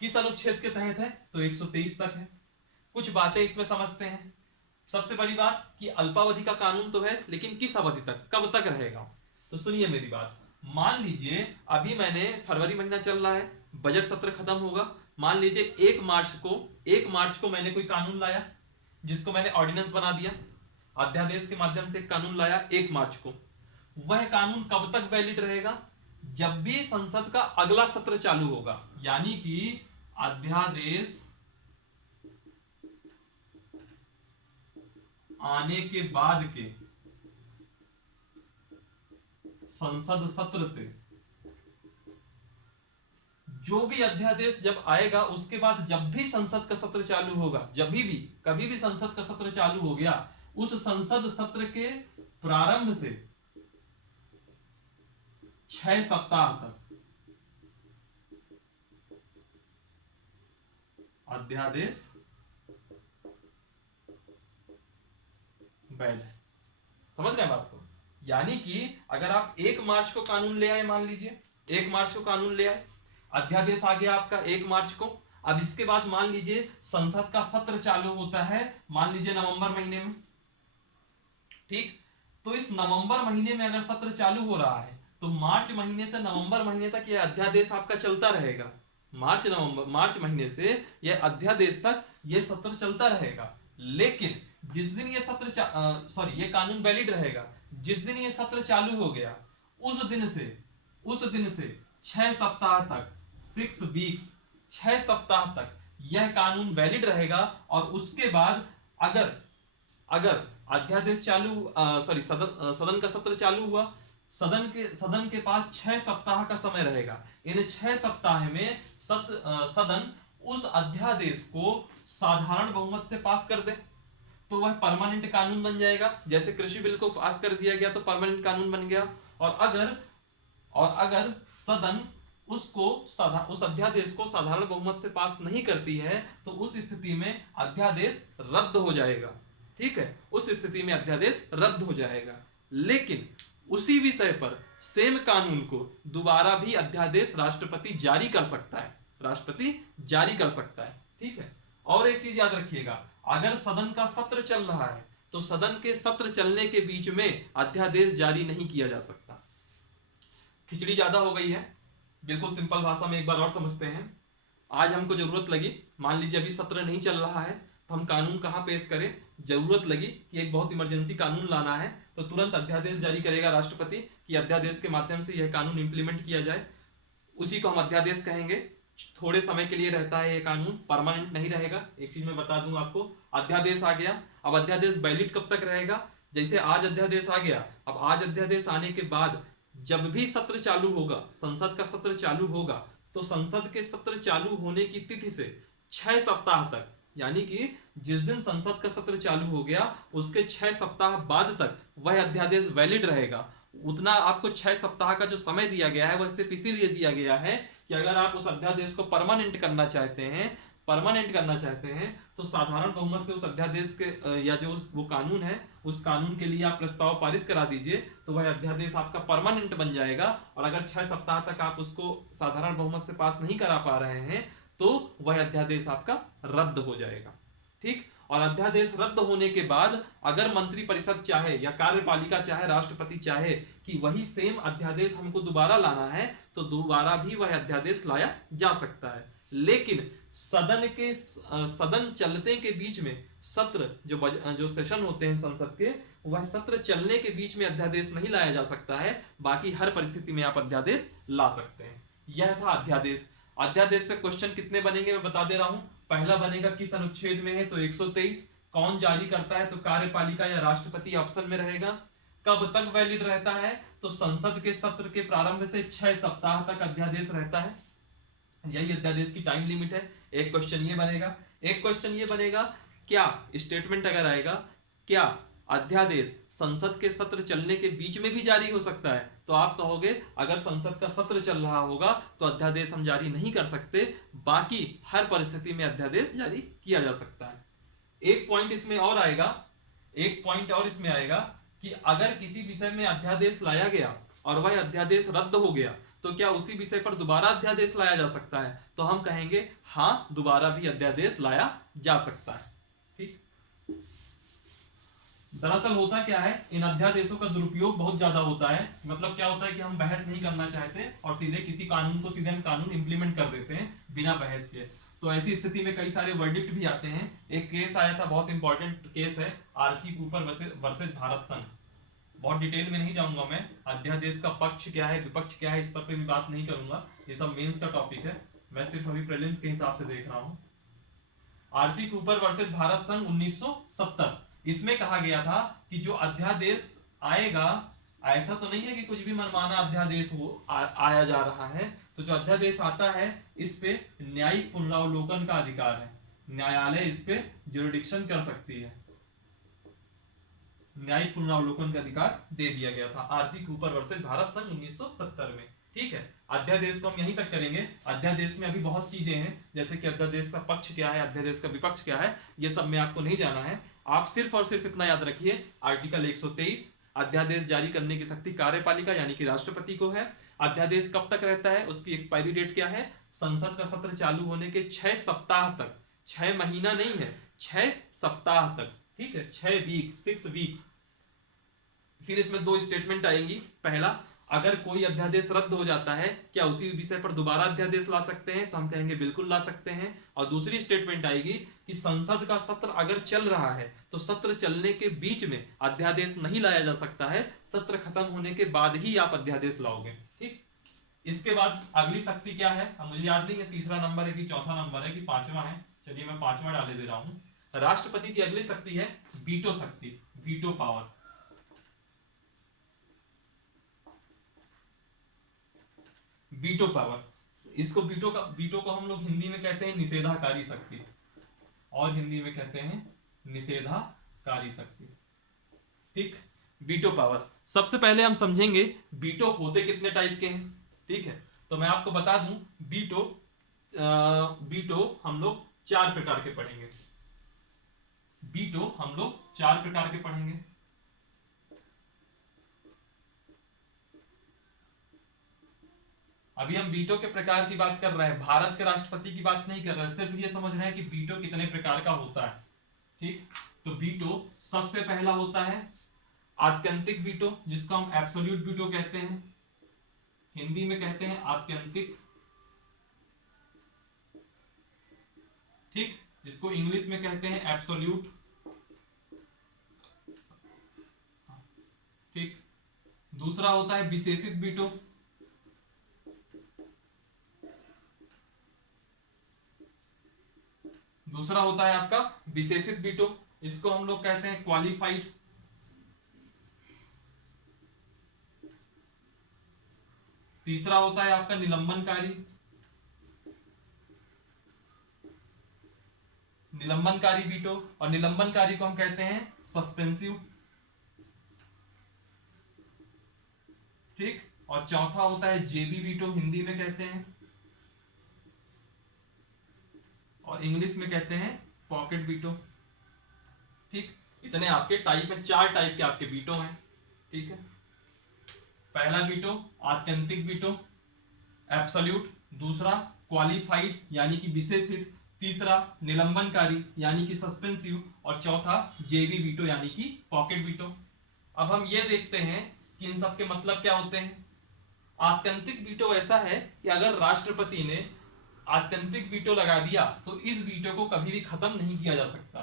किस अनुच्छेद के तहत है, तो 123 तक है। कुछ बातें इसमें समझते हैं। सबसे बड़ी बात कि अल्पावधि का कानून तो है, लेकिन किस अवधि तक, कब तक रहेगा, तो सुनिए मेरी बात। मान लीजिए अभी मैंने, फरवरी महीना चल रहा है, बजट सत्र खत्म होगा, मान लीजिए 1 मार्च को मैंने कोई कानून लाया, जिसको मैंने ऑर्डिनेंस बना दिया, अध्यादेश के माध्यम से कानून लाया 1 मार्च को। वह कानून कब तक वैलिड रहेगा, जब भी संसद का अगला सत्र चालू होगा, यानी कि अध्यादेश आने के बाद के संसद सत्र से जो भी अध्यादेश जब आएगा, उसके बाद जब भी संसद का सत्र चालू होगा, जब भी कभी भी संसद का सत्र चालू हो गया, उस संसद सत्र के प्रारंभ से 6 सप्ताह तक अध्यादेश वैध है। समझ गए बात को? यानी कि अगर आप 1 मार्च को कानून ले आए, मान लीजिए 1 मार्च को कानून ले आए, अध्यादेश आ गया आपका 1 मार्च को, अब इसके बाद मान लीजिए संसद का सत्र चालू होता है, मान लीजिए नवंबर महीने में, ठीक। तो इस नवंबर महीने में अगर सत्र चालू हो रहा है, तो मार्च महीने से नवंबर महीने तक यह अध्यादेश आपका चलता रहेगा। मार्च महीने से यह अध्यादेश तक यह सत्र चलता रहेगा। लेकिन जिस दिन ये ये कानून वैलिड रहेगा, जिस दिन ये सत्र चालू हो गया, उस दिन से 6 सप्ताह तक, 6 वीक्स, 6 सप्ताह तक यह कानून वैलिड रहेगा। और उसके बाद अगर अध्यादेश सदन का सत्र चालू हुआ, सदन के पास 6 सप्ताह का समय रहेगा। इन 6 सप्ताह में सदन उस अध्यादेश को साधारण बहुमत से पास कर दे, तो वह परमानेंट कानून बन जाएगा। जैसे कृषि बिल को पास कर दिया गया तो परमानेंट कानून बन गया। और अगर सदन उस अध्यादेश को साधारण बहुमत से पास नहीं करती है, तो उस स्थिति में अध्यादेश रद्द हो जाएगा, ठीक है। उस स्थिति में अध्यादेश रद्द हो जाएगा। लेकिन उसी विषय पर सेम कानून को दोबारा भी अध्यादेश राष्ट्रपति जारी कर सकता है, ठीक है। और एक चीज याद रखिएगा, अगर सदन का सत्र चल रहा है, तो सदन के सत्र चलने के बीच में अध्यादेश जारी नहीं किया जा सकता। खिचड़ी ज्यादा हो गई है, बिल्कुल सिंपल भाषा में एक बार और समझते हैं। आज हमको जरूरत लगी, मान लीजिए अभी सत्र नहीं चल रहा है, तो हम कानून कहां पेश करें, जरूरत लगी कि एक बहुत इमरजेंसी कानून लाना है, तो तुरंत अध्यादेश जारी करेगा राष्ट्रपति कि अध्यादेश के माध्यम से यह कानून इंप्लीमेंट किया जाए। उसी को हम अध्यादेश कहेंगे। थोड़े समय के लिए रहता है ये कानून, परमानेंट नहीं रहेगा। एक चीज मैं बता दूं आपको, अध्यादेश आ गया, अब अध्यादेश वैलिड कब तक रहेगा, जैसे आज अध्यादेश आ गया, अब आज अध्यादेश आने के बाद जब भी सत्र चालू होगा, संसद का सत्र चालू होगा, तो संसद के सत्र चालू होने की तिथि से 6 सप्ताह तक, यानी कि जिस दिन संसद का सत्र चालू हो गया उसके 6 सप्ताह बाद तक वह अध्यादेश वैलिड रहेगा। उतना आपको 6 सप्ताह का जो समय दिया गया है वह सिर्फ इसीलिए दिया गया है कि अगर आप उस अध्यादेश को परमानेंट करना चाहते हैं, परमानेंट करना चाहते हैं तो साधारण बहुमत से उस अध्यादेश के या जो वो कानून है उस कानून के लिए आप प्रस्ताव पारित करा दीजिए, तो वह अध्यादेश आपका परमानेंट बन जाएगा। और अगर 6 सप्ताह तक आप उसको साधारण बहुमत से पास नहीं करा पा रहे हैं तो वह अध्यादेश आपका रद्द हो जाएगा। ठीक, और अध्यादेश रद्द होने के बाद अगर मंत्रिपरिषद चाहे या कार्यपालिका चाहे, राष्ट्रपति चाहे कि वही सेम अध्यादेश हमको दोबारा लाना है तो दोबारा भी वह अध्यादेश लाया जा सकता है। लेकिन सदन चलते के बीच में सत्र जो सेशन होते हैं संसद के, वह सत्र चलने के बीच में अध्यादेश नहीं लाया जा सकता है। बाकी हर परिस्थिति में आप अध्यादेश ला सकते हैं। यह था अध्यादेश। अध्यादेश से क्वेश्चन कितने बनेंगे मैं बता दे रहा हूं। पहला बनेगा किस अनुच्छेद में है, तो 123। कौन जारी करता है, तो कार्यपालिका या राष्ट्रपति ऑप्शन में रहेगा। कब तक वैलिड रहता है, तो संसद के सत्र के प्रारंभ से 6 सप्ताह तक अध्यादेश रहता है, यही अध्यादेश की टाइम लिमिट है। एक क्वेश्चन ये बनेगा। एक क्वेश्चन ये बनेगा, क्या स्टेटमेंट अगर आएगा, क्या अध्यादेश संसद के सत्र चलने के बीच में भी जारी हो सकता है, तो आप कहोगे अगर संसद का सत्र चल रहा होगा तो अध्यादेश हम जारी नहीं कर सकते, बाकी हर परिस्थिति में अध्यादेश जारी किया जा सकता है। एक पॉइंट इसमें और आएगा, एक पॉइंट और इसमें आएगा कि अगर किसी विषय में अध्यादेश लाया गया और वह अध्यादेश रद्द हो गया तो क्या उसी विषय पर दोबारा अध्यादेश लाया जा सकता है, तो हम कहेंगे हाँ, दोबारा भी अध्यादेश लाया जा सकता है। ठीक, दरअसल होता क्या है, इन अध्यादेशों का दुरुपयोग बहुत ज्यादा होता है। मतलब क्या होता है कि हम बहस नहीं करना चाहते और सीधे किसी कानून को सीधे हम कानून इंप्लीमेंट कर देते हैं बिना बहस के। तो ऐसी स्थिति में कई सारे वर्डिक्ट भी आते हैं। एक केस आया था, बहुत इंपॉर्टेंट केस है, आरसी कूपर वर्सेस भारत संघ। बहुत डिटेल में नहीं जाऊंगा मैं, अध्यादेश का पक्ष क्या है विपक्ष क्या है इस पर भी बात नहीं करूंगा, ये सब मेंस का टॉपिक है, मैं सिर्फ अभी प्रीलिम्स के हिसाब से देख रहा हूं। आरसी कूपर वर्सेस भारत संघ 1970, इसमें कहा गया था कि जो अध्यादेश आएगा, ऐसा तो नहीं है कि कुछ भी मनमाना अध्यादेश आया जा रहा है, तो जो अध्यादेश आता है इस पे न्यायिक पुनरावलोकन का अधिकार है, न्यायालय इस पे ज्यूरिडिक्शन कर सकती है, न्यायिक पुनरावलोकन का अधिकार दे दिया गया था आरसी कूपर वर्सेस भारत संघ 1970 में। ठीक है, अध्यादेश को हम यहीं तक करेंगे। अध्यादेश में अभी बहुत चीजें हैं, जैसे कि अध्यादेश का पक्ष क्या है, अध्यादेश का विपक्ष क्या है, ये सब में आपको नहीं जाना है। आप सिर्फ और सिर्फ इतना याद रखिए, आर्टिकल 123, अध्यादेश जारी करने की शक्ति कार्यपालिका यानी कि राष्ट्रपति को है। अध्यादेश कब तक रहता है, उसकी एक्सपायरी डेट क्या है, संसद का सत्र चालू होने के 6 सप्ताह तक, 6 महीना नहीं है, 6 सप्ताह तक। ठीक है, 6 वीक्स। फिर इसमें 2 स्टेटमेंट आएंगी। पहला, अगर कोई अध्यादेश रद्द हो जाता है क्या उसी विषय पर दोबारा अध्यादेश ला सकते हैं, तो हम कहेंगे बिल्कुल ला सकते हैं। और दूसरी स्टेटमेंट आएगी कि संसद का सत्र अगर चल रहा है तो सत्र चलने के बीच में अध्यादेश नहीं लाया जा सकता है, सत्र खत्म होने के बाद ही आप अध्यादेश लाओगे। ठीक, इसके बाद अगली शक्ति क्या है, अब मुझे याद नहीं है तीसरा नंबर है कि चौथा नंबर है कि पांचवा है, चलिए मैं पांचवा डाले दे रहा हूं। राष्ट्रपति की अगली शक्ति है वीटो शक्ति, वीटो पावर। वीटो पावर, इसको वीटो को हम लोग हिंदी में कहते हैं निषेधाकारी शक्ति, और हिंदी में कहते हैं निषेधाकारी शक्ति। ठीक, वीटो पावर। सबसे पहले हम समझेंगे वीटो होते कितने टाइप के हैं। ठीक है, तो मैं आपको बता दूं, वीटो हम लोग 4 प्रकार के पढ़ेंगे। वीटो हम लोग 4 प्रकार के पढ़ेंगे। अभी हम वीटो के प्रकार की बात कर रहे हैं, भारत के राष्ट्रपति की बात नहीं कर रहे हैं, सिर्फ ये समझ रहे हैं कि वीटो कितने प्रकार का होता है। ठीक, तो वीटो सबसे पहला होता है आत्यंतिक वीटो, जिसको हम एब्सोल्यूट वीटो कहते हैं, हिंदी में कहते हैं आत्यंतिक। ठीक, जिसको इंग्लिश में कहते हैं एब्सोल्यूट। ठीक, दूसरा होता है विशेषित वीटो, दूसरा होता है आपका विशेषित वीटो, इसको हम लोग कहते हैं क्वालिफाइड। तीसरा होता है आपका निलंबनकारी, निलंबनकारी वीटो, और निलंबनकारी को हम कहते हैं सस्पेंसिव। ठीक, और चौथा होता है जेबी वीटो, हिंदी में कहते हैं, और इंग्लिश में कहते हैं पॉकेट वीटो। ठीक, इतने आपके टाइप है, 4 टाइप के आपके वीटो हैं। ठीक है, पहला वीटो आत्यंतिक वीटो, एब्सोल्यूट, दूसरा क्वालिफाइड यानी कि विशेषित, तीसरा निलंबनकारी यानी कि सस्पेंसिव, और चौथा जेबी वीटो यानी कि पॉकेट वीटो। अब हम ये देखते हैं कि इन सब के मतलब क्या होते हैं। आत्यंतिक वीटो ऐसा है कि अगर राष्ट्रपति ने आत्यंतिक वीटो लगा दिया तो इस वीटो को कभी भी खत्म नहीं किया जा सकता,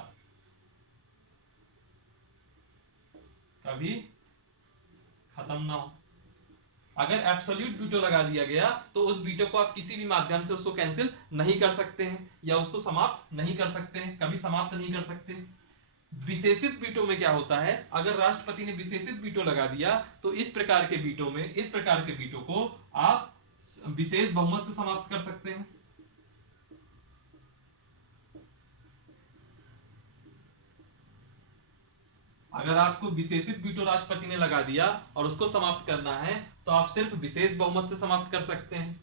कभी खत्म ना हो। अगर एब्सोल्यूट वीटो लगा दिया गया तो उस वीटो को आप किसी भी माध्यम से उसको कैंसिल नहीं कर सकते हैं या उसको समाप्त नहीं कर सकते हैं, कभी समाप्त नहीं कर सकते। विशेषित वीटो में क्या होता है, अगर राष्ट्रपति ने विशेषित वीटो लगा दिया तो इस प्रकार के वीटो में, इस प्रकार के वीटो को आप विशेष बहुमत से समाप्त कर सकते हैं। अगर आपको विशेषित वीटो राष्ट्रपति ने लगा दिया और उसको समाप्त करना है तो आप सिर्फ विशेष बहुमत से समाप्त कर सकते हैं।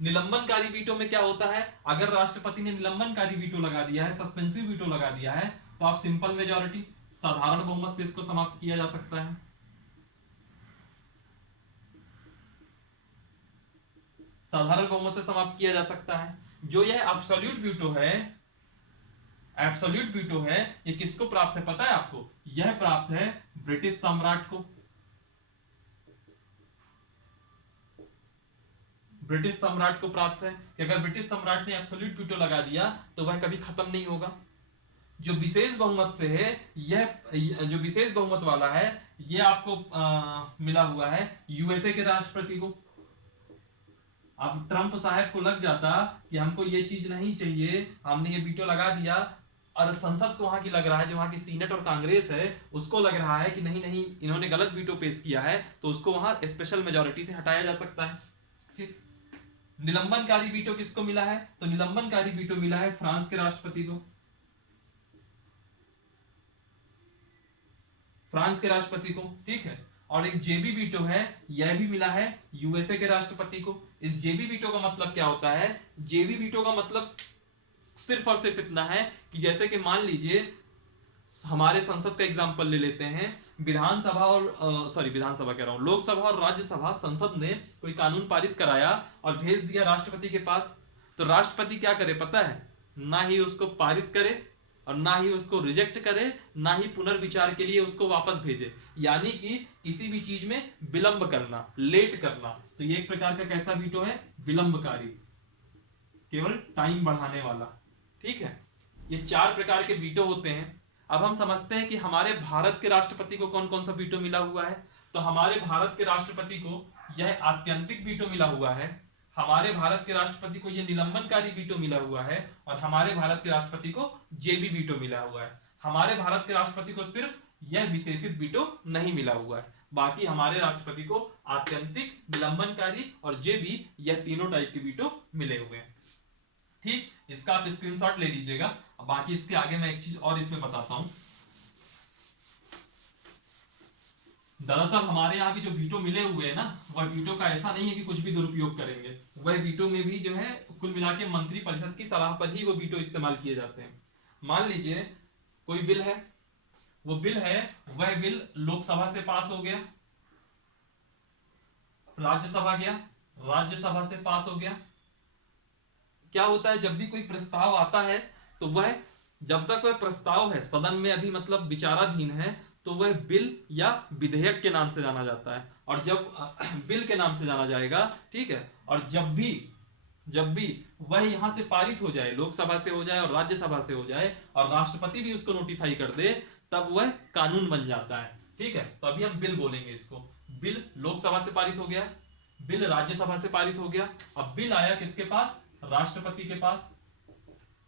निलंबनकारी वीटो में क्या होता है, अगर राष्ट्रपति ने निलंबनकारी वीटो लगा दिया है, सस्पेंसिव वीटो लगा दिया है, तो आप सिंपल मेजॉरिटी, साधारण बहुमत से इसको समाप्त किया जा सकता है। साधारण बहुमत से समाप्त किया जा सकता है। जो यह एब्सोल्यूट वीटो है, एब्सोल्यूट वीटो है, ये किसको प्राप्त है पता है आपको? यह प्राप्त है ब्रिटिश सम्राट को। ब्रिटिश सम्राट को प्राप्त है कि अगर ब्रिटिश सम्राट ने एब्सोल्यूट वीटो लगा दिया तो वह कभी खत्म नहीं होगा। जो विशेष बहुमत से है, यह जो विशेष बहुमत वाला है, यह आपको मिला हुआ है यूएसए के राष्ट्रपति को। अब ट्रंप साहब को लग जाता कि हमको ये चीज नहीं चाहिए, हमने ये वीटो लगा दिया, और संसद को वहां की लग रहा है, जो वहां की सीनेट और कांग्रेस है उसको लग रहा है कि नहीं नहीं इन्होंने गलत वीटो पेश किया है, तो उसको वहां स्पेशल मेजोरिटी से हटाया जा सकता है। ठीक, निलंबनकारी वीटो किसको मिला है? तो निलंबनकारी वीटो मिला है फ्रांस के राष्ट्रपति को। फ्रांस के राष्ट्रपति को, ठीक है। और एक जेबी वीटो है, यह भी मिला है यूएसए के राष्ट्रपति को। इस जेबी वीटो का मतलब क्या होता है? जेबी वीटो का मतलब सिर्फ और सिर्फ इतना है कि जैसे कि मान लीजिए हमारे संसद का एग्जांपल ले लेते हैं, विधानसभा और विधानसभा कह रहा हूं, लोकसभा और राज्यसभा, संसद ने कोई कानून पारित कराया और भेज दिया राष्ट्रपति के पास, तो राष्ट्रपति क्या करे पता है? ना ही उसको पारित करे और ना ही उसको रिजेक्ट करे, ना ही पुनर्विचार के लिए उसको वापस भेजे, यानी कि किसी भी चीज में विलंब करना, लेट करना। तो ये एक प्रकार का कैसा वीटो है? विलंबकारी, केवल टाइम बढ़ाने वाला। ठीक है, ये 4 प्रकार के वीटो होते हैं। अब हम समझते हैं कि हमारे भारत के राष्ट्रपति को कौन कौन सा वीटो मिला हुआ है। तो हमारे भारत के राष्ट्रपति को यह आत्यंतिक वीटो मिला हुआ है, हमारे भारत के राष्ट्रपति को यह निलंबनकारी वीटो मिला हुआ है, और हमारे भारत के राष्ट्रपति को जेबी वीटो मिला हुआ है। हमारे भारत के राष्ट्रपति को सिर्फ यह विशेषित वीटो नहीं मिला हुआ है, बाकी हमारे राष्ट्रपति को आत्यंतिक, निलंबनकारी और जेबी, यह तीनों टाइप के वीटो मिले हुए हैं। ठीक, इसका आप स्क्रीनशॉट ले लीजिएगा। बाकी इसके आगे मैं एक चीज और इसमें बताता हूं। दरअसल हमारे यहाँ भी जो वीटो मिले हुए हैं ना, वह वीटो का ऐसा नहीं है कि कुछ भी दुरुपयोग करेंगे, वह वीटो में भी जो है कुल मिला के मंत्री परिषद की सलाह पर ही वो वीटो इस्तेमाल किए जाते हैं। मान लीजिए कोई बिल है, वो बिल है, वह बिल लोकसभा से पास हो गया, राज्यसभा गया, राज्यसभा से पास हो गया। क्या होता है, जब भी कोई प्रस्ताव आता है तो वह, जब तक वह प्रस्ताव है सदन में अभी मतलब विचाराधीन है, तो वह बिल या विधेयक के नाम से जाना जाता है। और जब बिल के नाम से जाना जाएगा, ठीक है, और जब भी वह यहां से पारित हो जाए, लोकसभा से हो जाए और राज्यसभा से हो जाए, और राष्ट्रपति भी उसको नोटिफाई कर दे, तब वह कानून बन जाता है। ठीक है, तो अभी हम बिल बोलेंगे इसको। बिल लोकसभा से पारित हो गया, बिल राज्यसभा से पारित हो गया, अब बिल आया किसके पास? राष्ट्रपति के पास।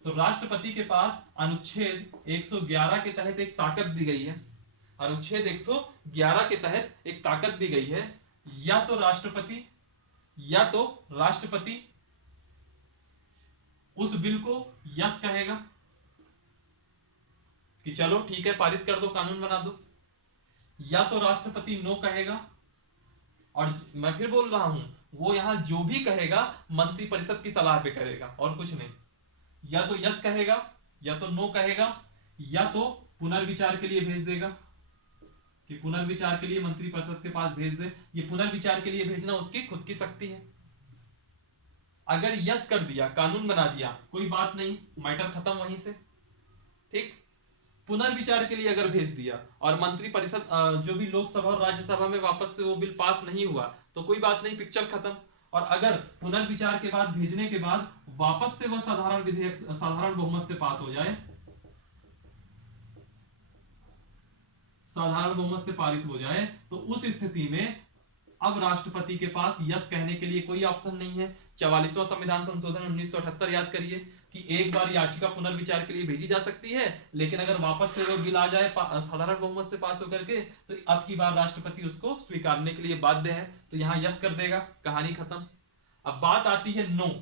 तो राष्ट्रपति के पास अनुच्छेद 111 के तहत एक ताकत दी गई है, अनुच्छेद 111 के तहत एक ताकत दी गई है, या तो राष्ट्रपति उस बिल को यस कहेगा कि चलो ठीक है पारित कर दो, कानून बना दो, या तो राष्ट्रपति नो कहेगा, और मैं फिर बोल रहा हूं, वो यहां जो भी कहेगा मंत्रिपरिषद की सलाह पे करेगा और कुछ नहीं। या तो यस कहेगा, या तो नो कहेगा, या तो पुनर्विचार के लिए भेज देगा कि पुनर्विचार के लिए मंत्रिपरिषद के पास भेज दे। ये पुनर्विचार के लिए भेजना उसकी खुद की शक्ति है। अगर यस कर दिया, कानून बना दिया, कोई बात नहीं, मैटर खत्म वहीं से, ठीक। पुनर्विचार के लिए अगर भेज दिया और मंत्रिपरिषद जो भी लोकसभा और राज्यसभा में वापस से वो बिल पास नहीं हुआ तो कोई बात नहीं, पिक्चर खत्म। और अगर पुनर्विचार के बाद, भेजने के बाद वापस से वह साधारण विधेयक साधारण बहुमत से पास हो जाए, साधारण बहुमत से पारित हो जाए, तो उस स्थिति में अब राष्ट्रपति के पास यस कहने के लिए कोई ऑप्शन नहीं है। 44वां संविधान संशोधन 1978 याद करिए कि एक बार याचिका पुनर्विचार के लिए भेजी जा सकती है, लेकिन अगर वापस से वो बिल आ जाए साधारण बहुमत से पास होकर के, तो अब की बार राष्ट्रपति उसको स्वीकारने के लिए बाध्य है। तो यहां यस कर देगा, कहानी खत्म। अब बात आती है नो,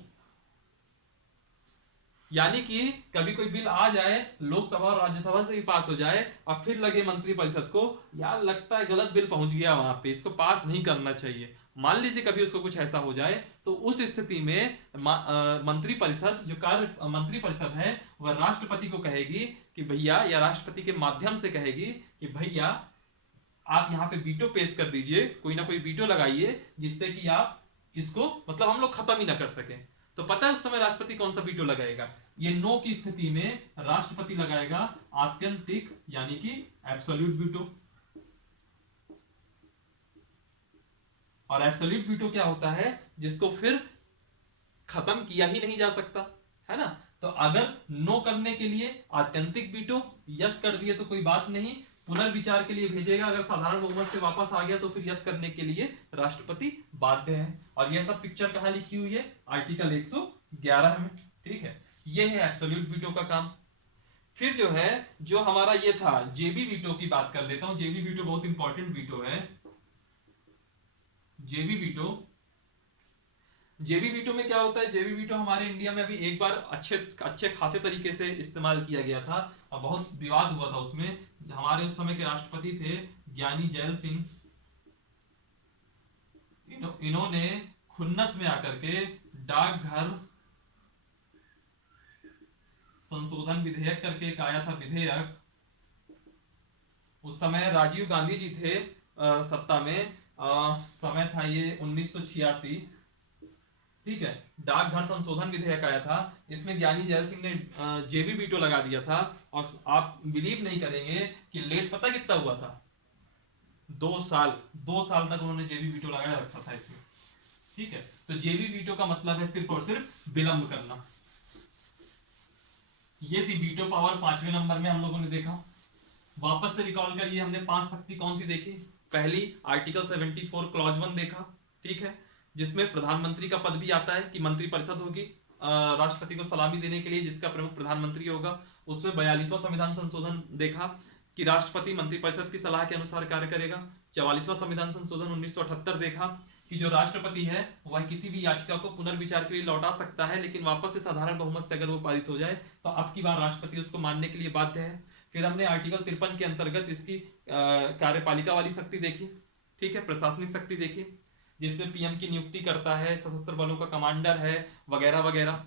यानी कि कभी कोई बिल आ जाए लोकसभा और राज्यसभा से भी पास हो जाए और फिर लगे मंत्रिपरिषद को यार लगता है गलत बिल पहुंच गया वहां पे, इसको पास नहीं करना चाहिए। मान लीजिए कभी उसको कुछ ऐसा हो जाए, तो उस स्थिति में मंत्रिपरिषद, जो कार्य मंत्रिपरिषद है, वह राष्ट्रपति को कहेगी कि भैया, या राष्ट्रपति के माध्यम से कहेगी कि भैया आप यहाँ पे वीटो पेश कर दीजिए, कोई ना कोई वीटो लगाइए जिससे कि आप इसको, मतलब हम लोग खत्म ही ना कर सके। तो पता है उस समय राष्ट्रपति कौन सा वीटो लगाएगा? ये नो की स्थिति में राष्ट्रपति लगाएगा आत्यंतिक, यानी कि एब्सोल्यूट वीटो। और एब्सोल्यूट वीटो क्या होता है? जिसको फिर खत्म किया ही नहीं जा सकता, है ना। तो अगर नो करने के लिए आत्यंतिक वीटो, यस कर दिए तो कोई बात नहीं, पुनर्विचार के लिए भेजेगा, अगर साधारण बहुमत से वापस आ गया तो फिर यस करने के लिए राष्ट्रपति बाध्य है। और यह सब पिक्चर कहां लिखी हुई है? आर्टिकल 111 में, ठीक है। यह है एब्सोल्यूट वीटो का काम। फिर जो है, जो हमारा ये था जेबी वीटो की बात कर लेता हूं। जेबी वीटो बहुत इंपॉर्टेंट वीटो है। जेबी वीटो, जेबी वीटो में क्या होता है? जेबी वीटो हमारे इंडिया में अभी एक बार अच्छे खासे तरीके से इस्तेमाल किया गया था और बहुत विवाद हुआ था उसमें। हमारे उस समय के राष्ट्रपति थे ज्ञानी जैल सिंह। इन्होंने खुन्नस में आकर के डाकघर संशोधन विधेयक करके एक आया था विधेयक, उस समय राजीव गांधी जी थे सत्ता में, समय था ये 1986, ठीक है। डाकघर संशोधन विधेयक आया था, इसमें ज्ञानी जैल सिंह ने जेबी वीटो लगा दिया था। और आप बिलीव नहीं करेंगे कि लेट पता कितना हुआ था? 2 साल। 2 साल तक उन्होंने जेबी वीटो लगाया रखा था इसमें, ठीक है। तो जेबी वीटो का मतलब है सिर्फ और सिर्फ विलंब करना। ये थी वीटो पावर 5वें नंबर में हम लोगों ने देखा। वापस से रिकॉल करिए, हमने 5 शक्ति कौन सी देखी? पहली आर्टिकल 74 क्लॉज 1 देखा, ठीक है, जिसमें प्रधानमंत्री का पद भी आता है कि मंत्रिपरिषद होगी राष्ट्रपति को सलामी देने के लिए, जिसका प्रमुख प्रधानमंत्री होगा। उसमें 42वां संविधान संशोधन देखा कि राष्ट्रपति मंत्रिपरिषद की सलाह के अनुसार कार्य करेगा। 44वां संविधान संशोधन 1978 देखा कि जो राष्ट्रपति है वह किसी भी याचिका को पुनर्विचार के लिए लौटा सकता है, लेकिन वापस से साधारण बहुमत से अगर वो पारित हो जाए तो अब की बार राष्ट्रपति उसको मानने के लिए बाध्य है। फिर हमने आर्टिकल 53 के अंतर्गत इसकी कार्यपालिका वाली शक्ति देखी, ठीक है, प्रशासनिक शक्ति देखी, जिसमें पीएम की नियुक्ति करता है, सशस्त्र बलों का कमांडर है, वगैरह वगैरह।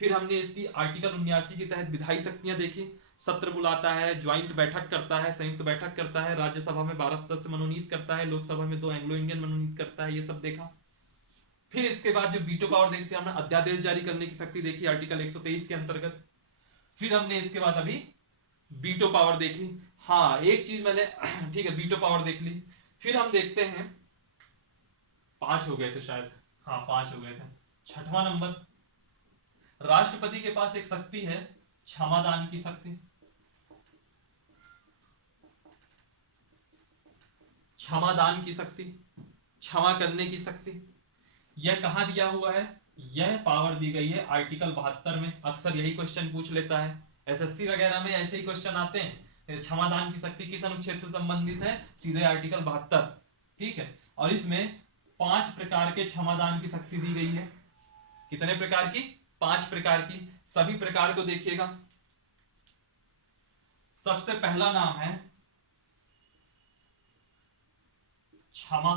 फिर हमने इसकी आर्टिकल 79 के तहत विधायी शक्तियां देखी, सत्र बुलाता है, ज्वाइंट बैठक करता है, संयुक्त बैठक करता है, राज्यसभा में 12 सदस्य मनोनीत करता है, लोकसभा में 2 एंग्लो इंडियन मनोनीत करता है, ये सब देखा। फिर इसके बाद जब वीटो पावर देखते हैं, हमने अध्यादेश जारी करने की शक्ति देखी आर्टिकल 123 के अंतर्गत। फिर हमने इसके बाद अभी वीटो पावर देखी। हाँ, एक चीज मैंने ठीक है, वीटो पावर देख ली। फिर हम देखते हैं, 5 हो गए थे शायद, हाँ 5 हो गए थे। 6वां नंबर, राष्ट्रपति के पास एक शक्ति है क्षमादान की शक्ति। क्षमादान की शक्ति, क्षमा करने की शक्ति। यह कहां दिया हुआ है? यह पावर दी गई है आर्टिकल 72 में। अक्सर यही क्वेश्चन पूछ लेता है, एसएससी वगैरह में ऐसे ही क्वेश्चन आते हैं। क्षमादान की शक्ति किस अनुच्छेद से संबंधित है? सीधे आर्टिकल 72, ठीक है। और इसमें 5 प्रकार के क्षमादान की शक्ति दी गई है। कितने प्रकार की? 5 प्रकार की। सभी प्रकार को देखिएगा। सबसे पहला नाम है क्षमा,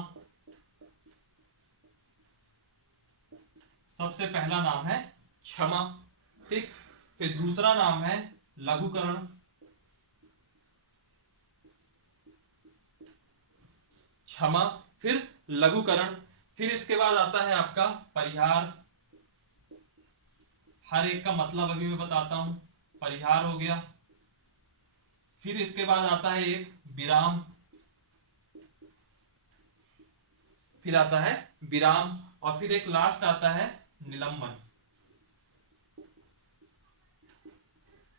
सबसे पहला नाम है क्षमा, ठीक। फिर दूसरा नाम है लघुकरण, क्षमा, फिर लघुकरण, फिर इसके बाद आता है आपका परिहार। हर एक का मतलब अभी मैं बताता हूं। परिहार हो गया, फिर इसके बाद आता है एक विराम, फिर आता है विराम, और फिर एक लास्ट आता है निलंबन।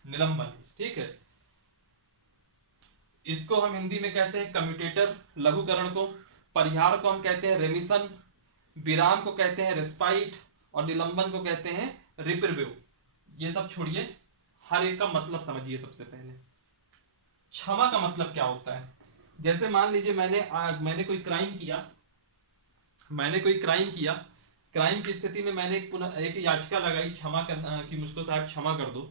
निलंबन, ठीक है। इसको हम हिंदी में कहते हैं कम्यूटेटर, लघुकरण को। परिहार को हम कहते हैं रेमिशन, विराम को कहते हैं रेस्पाइट, और निलंबन को कहते हैं रिप्रिव्यू। ये सब छोड़िए, हर एक का मतलब समझिए। सबसे पहले क्षमा का मतलब क्या होता है। जैसे मान लीजिए मैंने कोई क्राइम किया, क्राइम की स्थिति में मैंने एक याचिका लगाई क्षमा करना, कि मुझको साहब क्षमा कर दो।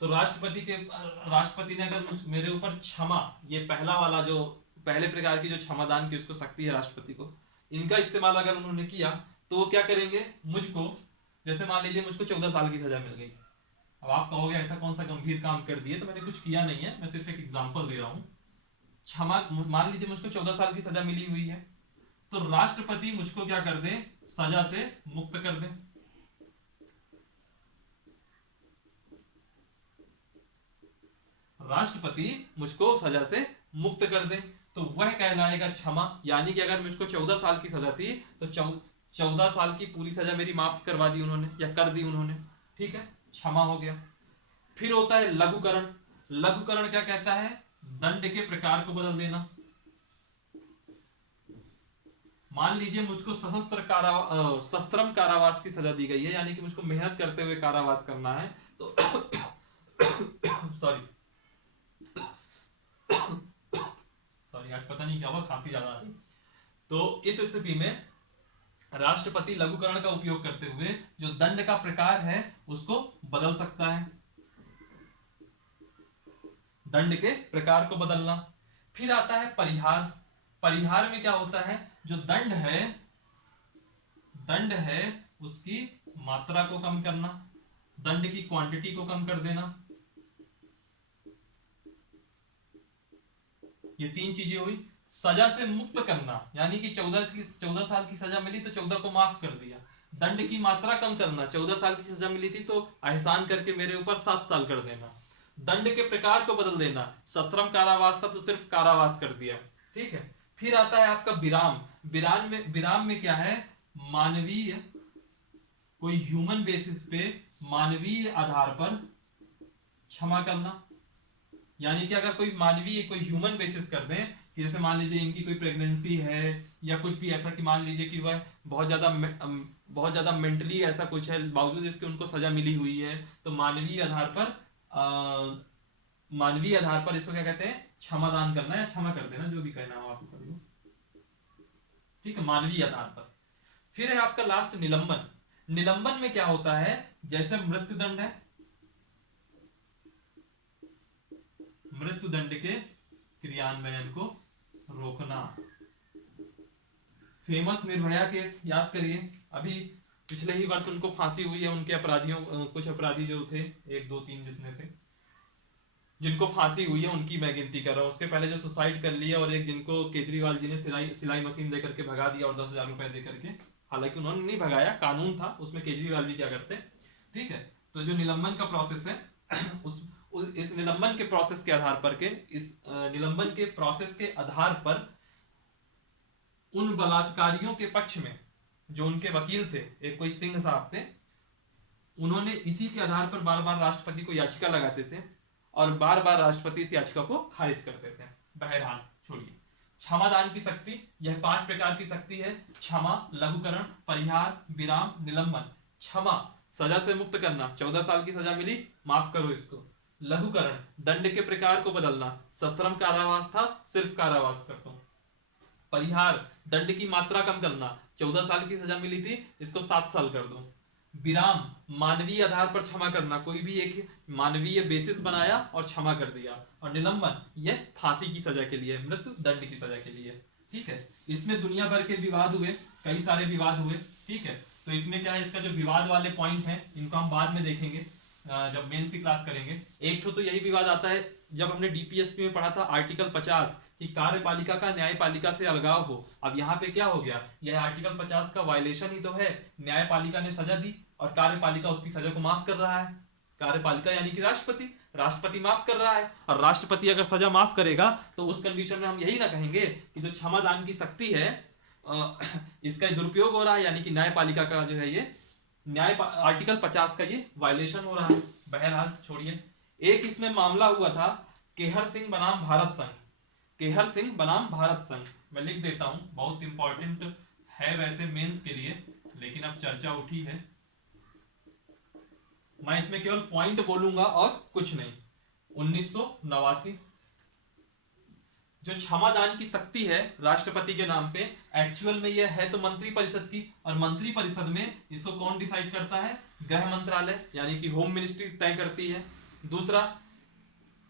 तो राष्ट्रपति ने अगर मेरे ऊपर क्षमा, ये पहला वाला जो पहले प्रकार की जो क्षमादान की उसको शक्ति है राष्ट्रपति को, इनका इस्तेमाल अगर उन्होंने किया तो वो क्या करेंगे, मुझको, जैसे मान लीजिए मुझको 14 साल की सजा मिल गई। अब आप कहोगे ऐसा कौन सा गंभीर काम कर दिए, तो मैंने कुछ किया नहीं है, मैं सिर्फ एक एग्जांपल दे रहा हूं। क्षमा, मान लीजिए मुझको 14 साल की सजा मिली हुई है, तो राष्ट्रपति मुझको क्या कर दे, सजा से मुक्त कर दे। राष्ट्रपति मुझको सजा से मुक्त कर दे तो वह कहलाएगा क्षमा। यानी कि अगर मुझको 14 साल की सजा थी तो 14 साल की पूरी सजा मेरी माफ करवा दी उन्होंने, या कर दी उन्होंने, ठीक है, क्षमा हो गया। फिर होता है लघुकरण। लघुकरण क्या कहता है, दंड के प्रकार को बदल देना। मान लीजिए मुझको सश्रम कारावास की सजा दी गई है, यानी कि मुझको मेहनत करते हुए कारावास करना है, तो सॉरी आज पता नहीं क्या हुआ, खांसी ज्यादा आ रही। तो इस स्थिति में राष्ट्रपति लघुकरण का उपयोग करते हुए जो दंड का प्रकार है उसको बदल सकता है, दंड के प्रकार को बदलना। फिर आता है परिहार। परिहार में क्या होता है, जो दंड है उसकी मात्रा को कम करना, दंड की क्वांटिटी को कम कर देना। ये तीन चीजें हुई। सजा से मुक्त करना, यानी कि 14 साल की सजा मिली तो 14 को माफ कर दिया। दंड की मात्रा कम करना, 14 साल की सजा मिली थी तो एहसान करके मेरे ऊपर 7 साल कर देना। दंड के प्रकार को बदल देना, सश्रम कारावास था तो सिर्फ कारावास कर दिया, ठीक है। फिर आता है आपका विराम। विराम में क्या है, मानवीय, कोई ह्यूमन बेसिस पे मानवीय आधार पर क्षमा करना। यानी कि अगर कोई मानवीय, कोई ह्यूमन बेसिस कर दें, कि जैसे मान लीजिए इनकी कोई प्रेगनेंसी है या कुछ भी ऐसा, कि मान लीजिए कि वह बहुत ज्यादा मेंटली ऐसा कुछ है, बावजूद इसके उनको सजा मिली हुई है, तो मानवीय आधार पर इसको क्या कहते हैं, क्षमादान करना या क्षमा कर देना, जो भी कहना हो आप कर लो, ठीक है, मानवीय आधार पर। फिर है आपका लास्ट निलंबन। निलंबन में क्या होता है, जैसे मृत्युदंड है, मृत्युदंड के क्रियान्वयन को रोकना। फेमस निर्भया केस याद करिए, अभी पिछले ही वर्ष उनको फांसी हुई है, उनके अपराधियों, कुछ अपराधी जो थे, 1 2 3 जितने थे, जिनको फांसी हुई है उनकी मैं गिनती कर रहा हूँ। उसके पहले जो सुसाइड कर लिया, और एक जिनको केजरीवाल जी ने सिलाई मशीन देकर के भगा दिया, और 10,000 रुपए देकर के, हालांकि उन्होंने नहीं भगाया, कानून था उसमें, केजरीवाल भी क्या करते, ठीक है। तो जो निलंबन का प्रोसेस है इस निलंबन के प्रोसेस के आधार पर निलंबन के प्रोसेस के आधार पर उन बलात्कारियों के पक्ष में जो उनके वकील थे, एक कोई सिंह साहब थे, उन्होंने इसी के आधार पर बार बार राष्ट्रपति को याचिका लगाते थे, और बार बार राष्ट्रपति इस याचिका को खारिज करते थे। बहरहाल छोड़िए, क्षमादान की शक्ति, यह 5 प्रकार की शक्ति है। क्षमा, लघुकरण, परिहार, विराम, निलंबन। क्षमा, सजा से मुक्त करना, 14 साल की सजा मिली, माफ करो इसको। लघुकरण, दंड के प्रकार को बदलना, सश्रम कारावास था सिर्फ कारावास कर दो। परिहार, दंड की मात्रा कम करना, 14 साल की सजा मिली थी, इसको 7 साल कर दो। विराम, मानवीय आधार पर क्षमा करना, कोई भी एक मानवीय बेसिस बनाया और क्षमा कर दिया। और निलंबन, यह फांसी की सजा के लिए, मृत्यु दंड की सजा के लिए, ठीक है। इसमें दुनिया भर के विवाद हुए, कई सारे विवाद हुए, ठीक है। तो इसमें क्या है, इसका जो विवाद वाले पॉइंट है इनको हम बाद में देखेंगे। जब मेंस की क्लास करेंगे। एक तो यही विवाद आता है जब हमने डीपीएसपी में पढ़ा था आर्टिकल 50 कि कार्यपालिका का न्यायपालिका से अलगाव हो। अब यहाँ पे क्या हो गया, यह आर्टिकल 50 का वायलेशन ही तो है। न्यायपालिका ने सजा दी और कार्यपालिका उसकी सजा को माफ कर रहा है। कार्यपालिका यानी कि राष्ट्रपति, राष्ट्रपति माफ कर रहा है। और राष्ट्रपति अगर सजा माफ करेगा तो उस कंडीशन में हम यही ना कहेंगे कि जो क्षमादान की शक्ति है इसका दुरुपयोग हो रहा है, यानी कि न्यायपालिका का जो है ये आर्टिकल 50 का ये वायलेशन हो रहा है। बहरहाल छोड़िए। एक इसमें मामला हुआ था केहर सिंह बनाम भारत संघ। केहर सिंह बनाम भारत संघ मैं लिख देता हूं, बहुत इंपॉर्टेंट है वैसे मेंस के लिए, लेकिन अब चर्चा उठी है। मैं इसमें केवल पॉइंट बोलूंगा और कुछ नहीं। 1989 जो क्षमादान की शक्ति है राष्ट्रपति के नाम पे, एक्चुअल में यह है तो मंत्री परिषद की, और मंत्री परिषद में इसको कौन डिसाइड करता है, गृह मंत्रालय यानी कि होम मिनिस्ट्री तय करती है। दूसरा,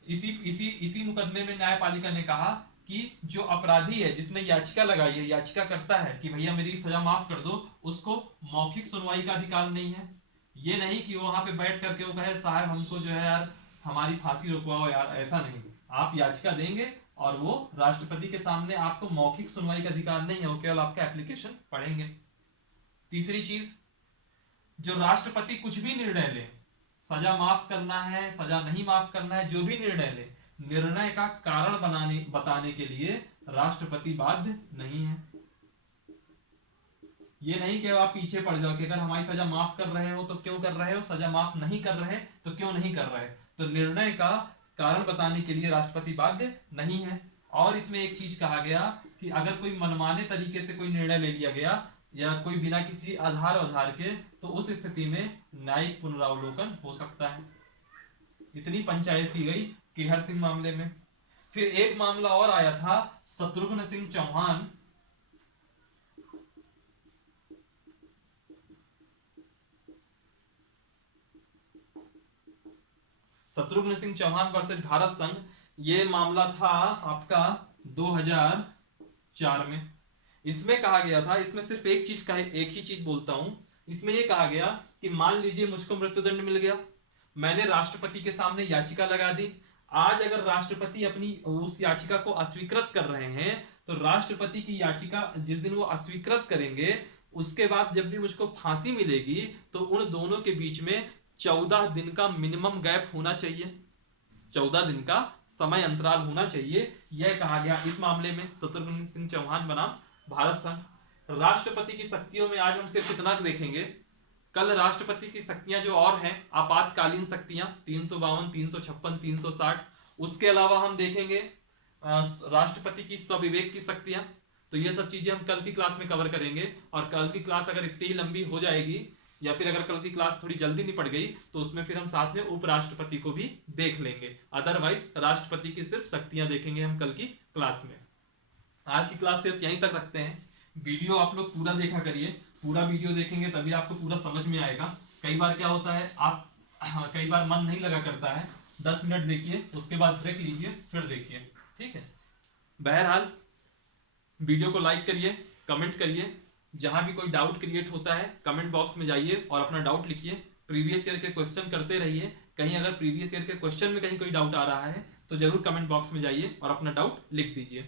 इसी मुकदमे में न्यायपालिका ने कहा कि जो अपराधी है जिसने याचिका लगाई है, याचिका करता है कि भैया मेरी सजा माफ कर दो, उसको मौखिक सुनवाई का अधिकार नहीं है। ये नहीं कि वो वहां पे बैठ करके वो कहे साहब हमको जो है यार हमारी फांसी रुकवाओ यार, ऐसा नहीं। आप याचिका देंगे और वो राष्ट्रपति के सामने आपको मौखिक सुनवाई का अधिकार नहीं है, वो केवल आपका एप्लीकेशन पढ़ेंगे। तीसरी चीज, जो राष्ट्रपति कुछ भी निर्णय ले, सजा माफ करना है सजा नहीं माफ करना है, जो भी निर्णय ले, निर्णय का कारण बताने के लिए राष्ट्रपति बाध्य नहीं है। ये नहीं कि आप पीछे पड़ जाओ कि अगर हमारी सजा माफ कर रहे हो तो क्यों कर रहे हो, सजा माफ नहीं कर रहे तो क्यों नहीं कर रहे। तो निर्णय का कारण बताने के लिए राष्ट्रपति बाध्य नहीं है। और इसमें एक चीज कहा गया कि अगर कोई मनमाने तरीके से कोई निर्णय ले लिया गया या कोई बिना किसी आधार के, तो उस स्थिति में न्यायिक पुनरावलोकन हो सकता है। इतनी पंचायत की गई केहर सिंह मामले में। फिर एक मामला और आया था शत्रुघ्न सिंह चौहान वर्सेस भारत संघ। ये मामला था आपका 2004 में। इसमें कहा गया था, इसमें सिर्फ एक ही चीज बोलता हूं, इसमें ये कहा गया कि मान लीजिए मुझको मृत्युदंड मिल गया, मैंने राष्ट्रपति के सामने याचिका लगा दी। आज अगर राष्ट्रपति अपनी उस याचिका को अस्वीकृत कर रहे हैं तो राष्ट्रपति की याचिका जिस दिन वो अस्वीकृत करेंगे उसके बाद जब भी मुझको फांसी मिलेगी तो उन दोनों के बीच में 14 दिन का मिनिमम गैप होना चाहिए, 14 दिन का समय अंतराल होना चाहिए। यह कहा गया इस मामले में शत्रुघ्न सिंह चौहान बनाम भारत संघ। राष्ट्रपति की शक्तियों में आज हम सिर्फ इतना देखेंगे। कल राष्ट्रपति की शक्तियां जो और हैं, आपातकालीन शक्तियां 352, 356, 360, उसके अलावा हम देखेंगे राष्ट्रपति की स्वविवेक की शक्तियां। तो ये सब चीजें हम कल की क्लास में कवर करेंगे। और कल की क्लास अगर इतनी ही लंबी हो जाएगी या फिर अगर कल की क्लास थोड़ी जल्दी निपट गई तो उसमें फिर हम साथ में उपराष्ट्रपति को भी देख लेंगे। अदरवाइज राष्ट्रपति की सिर्फ शक्तियां देखेंगे हम कल की क्लास में। आज की क्लास सिर्फ यहीं तक रखते हैं। वीडियो आप लोग पूरा देखा करिए, पूरा वीडियो देखेंगे तभी आपको पूरा समझ में आएगा। कई बार क्या होता है कई बार मन नहीं लगा करता है, 10 मिनट देखिए उसके बाद ब्रेक लीजिए फिर देखिए, ठीक है। बहरहाल वीडियो को लाइक करिए, कमेंट करिए, जहां भी कोई डाउट क्रिएट होता है कमेंट बॉक्स में जाइए और अपना डाउट लिखिए। प्रीवियस ईयर के क्वेश्चन करते रहिए, कहीं अगर प्रीवियस ईयर के क्वेश्चन में कहीं कोई डाउट आ रहा है तो जरूर कमेंट बॉक्स में जाइए और अपना डाउट लिख दीजिए,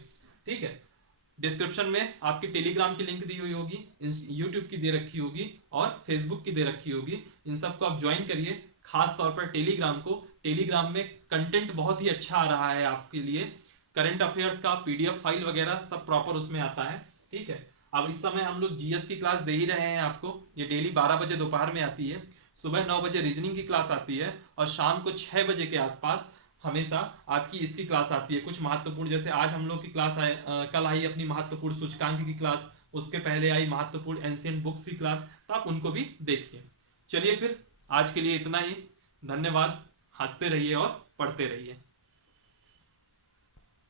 ठीक है। डिस्क्रिप्शन में आपकी टेलीग्राम की लिंक दी हुई होगी, यूट्यूब की दे रखी होगी और फेसबुक की दे रखी होगी। इन सबको आप ज्वाइन करिए, खास तौर पर टेलीग्राम को। टेलीग्राम में कंटेंट बहुत ही अच्छा आ रहा है आपके लिए, करंट अफेयर्स का पीडीएफ फाइल वगैरह सब प्रॉपर उसमें आता है, ठीक है। अब इस समय हम लोग जीएस की क्लास दे ही रहे हैं आपको। ये डेली 12 बजे दोपहर में आती है, सुबह 9 बजे रीजनिंग की क्लास आती है और शाम को 6 बजे के आसपास हमेशा आपकी इसकी क्लास आती है। कुछ महत्वपूर्ण, जैसे आज हम लोग की क्लास कल आई अपनी महत्वपूर्ण सूचकांक की क्लास, उसके पहले आई महत्वपूर्ण एंशिएंट बुक्स की क्लास, तो आप उनको भी देखिए। चलिए फिर आज के लिए इतना ही, धन्यवाद। हंसते रहिए और पढ़ते रहिए।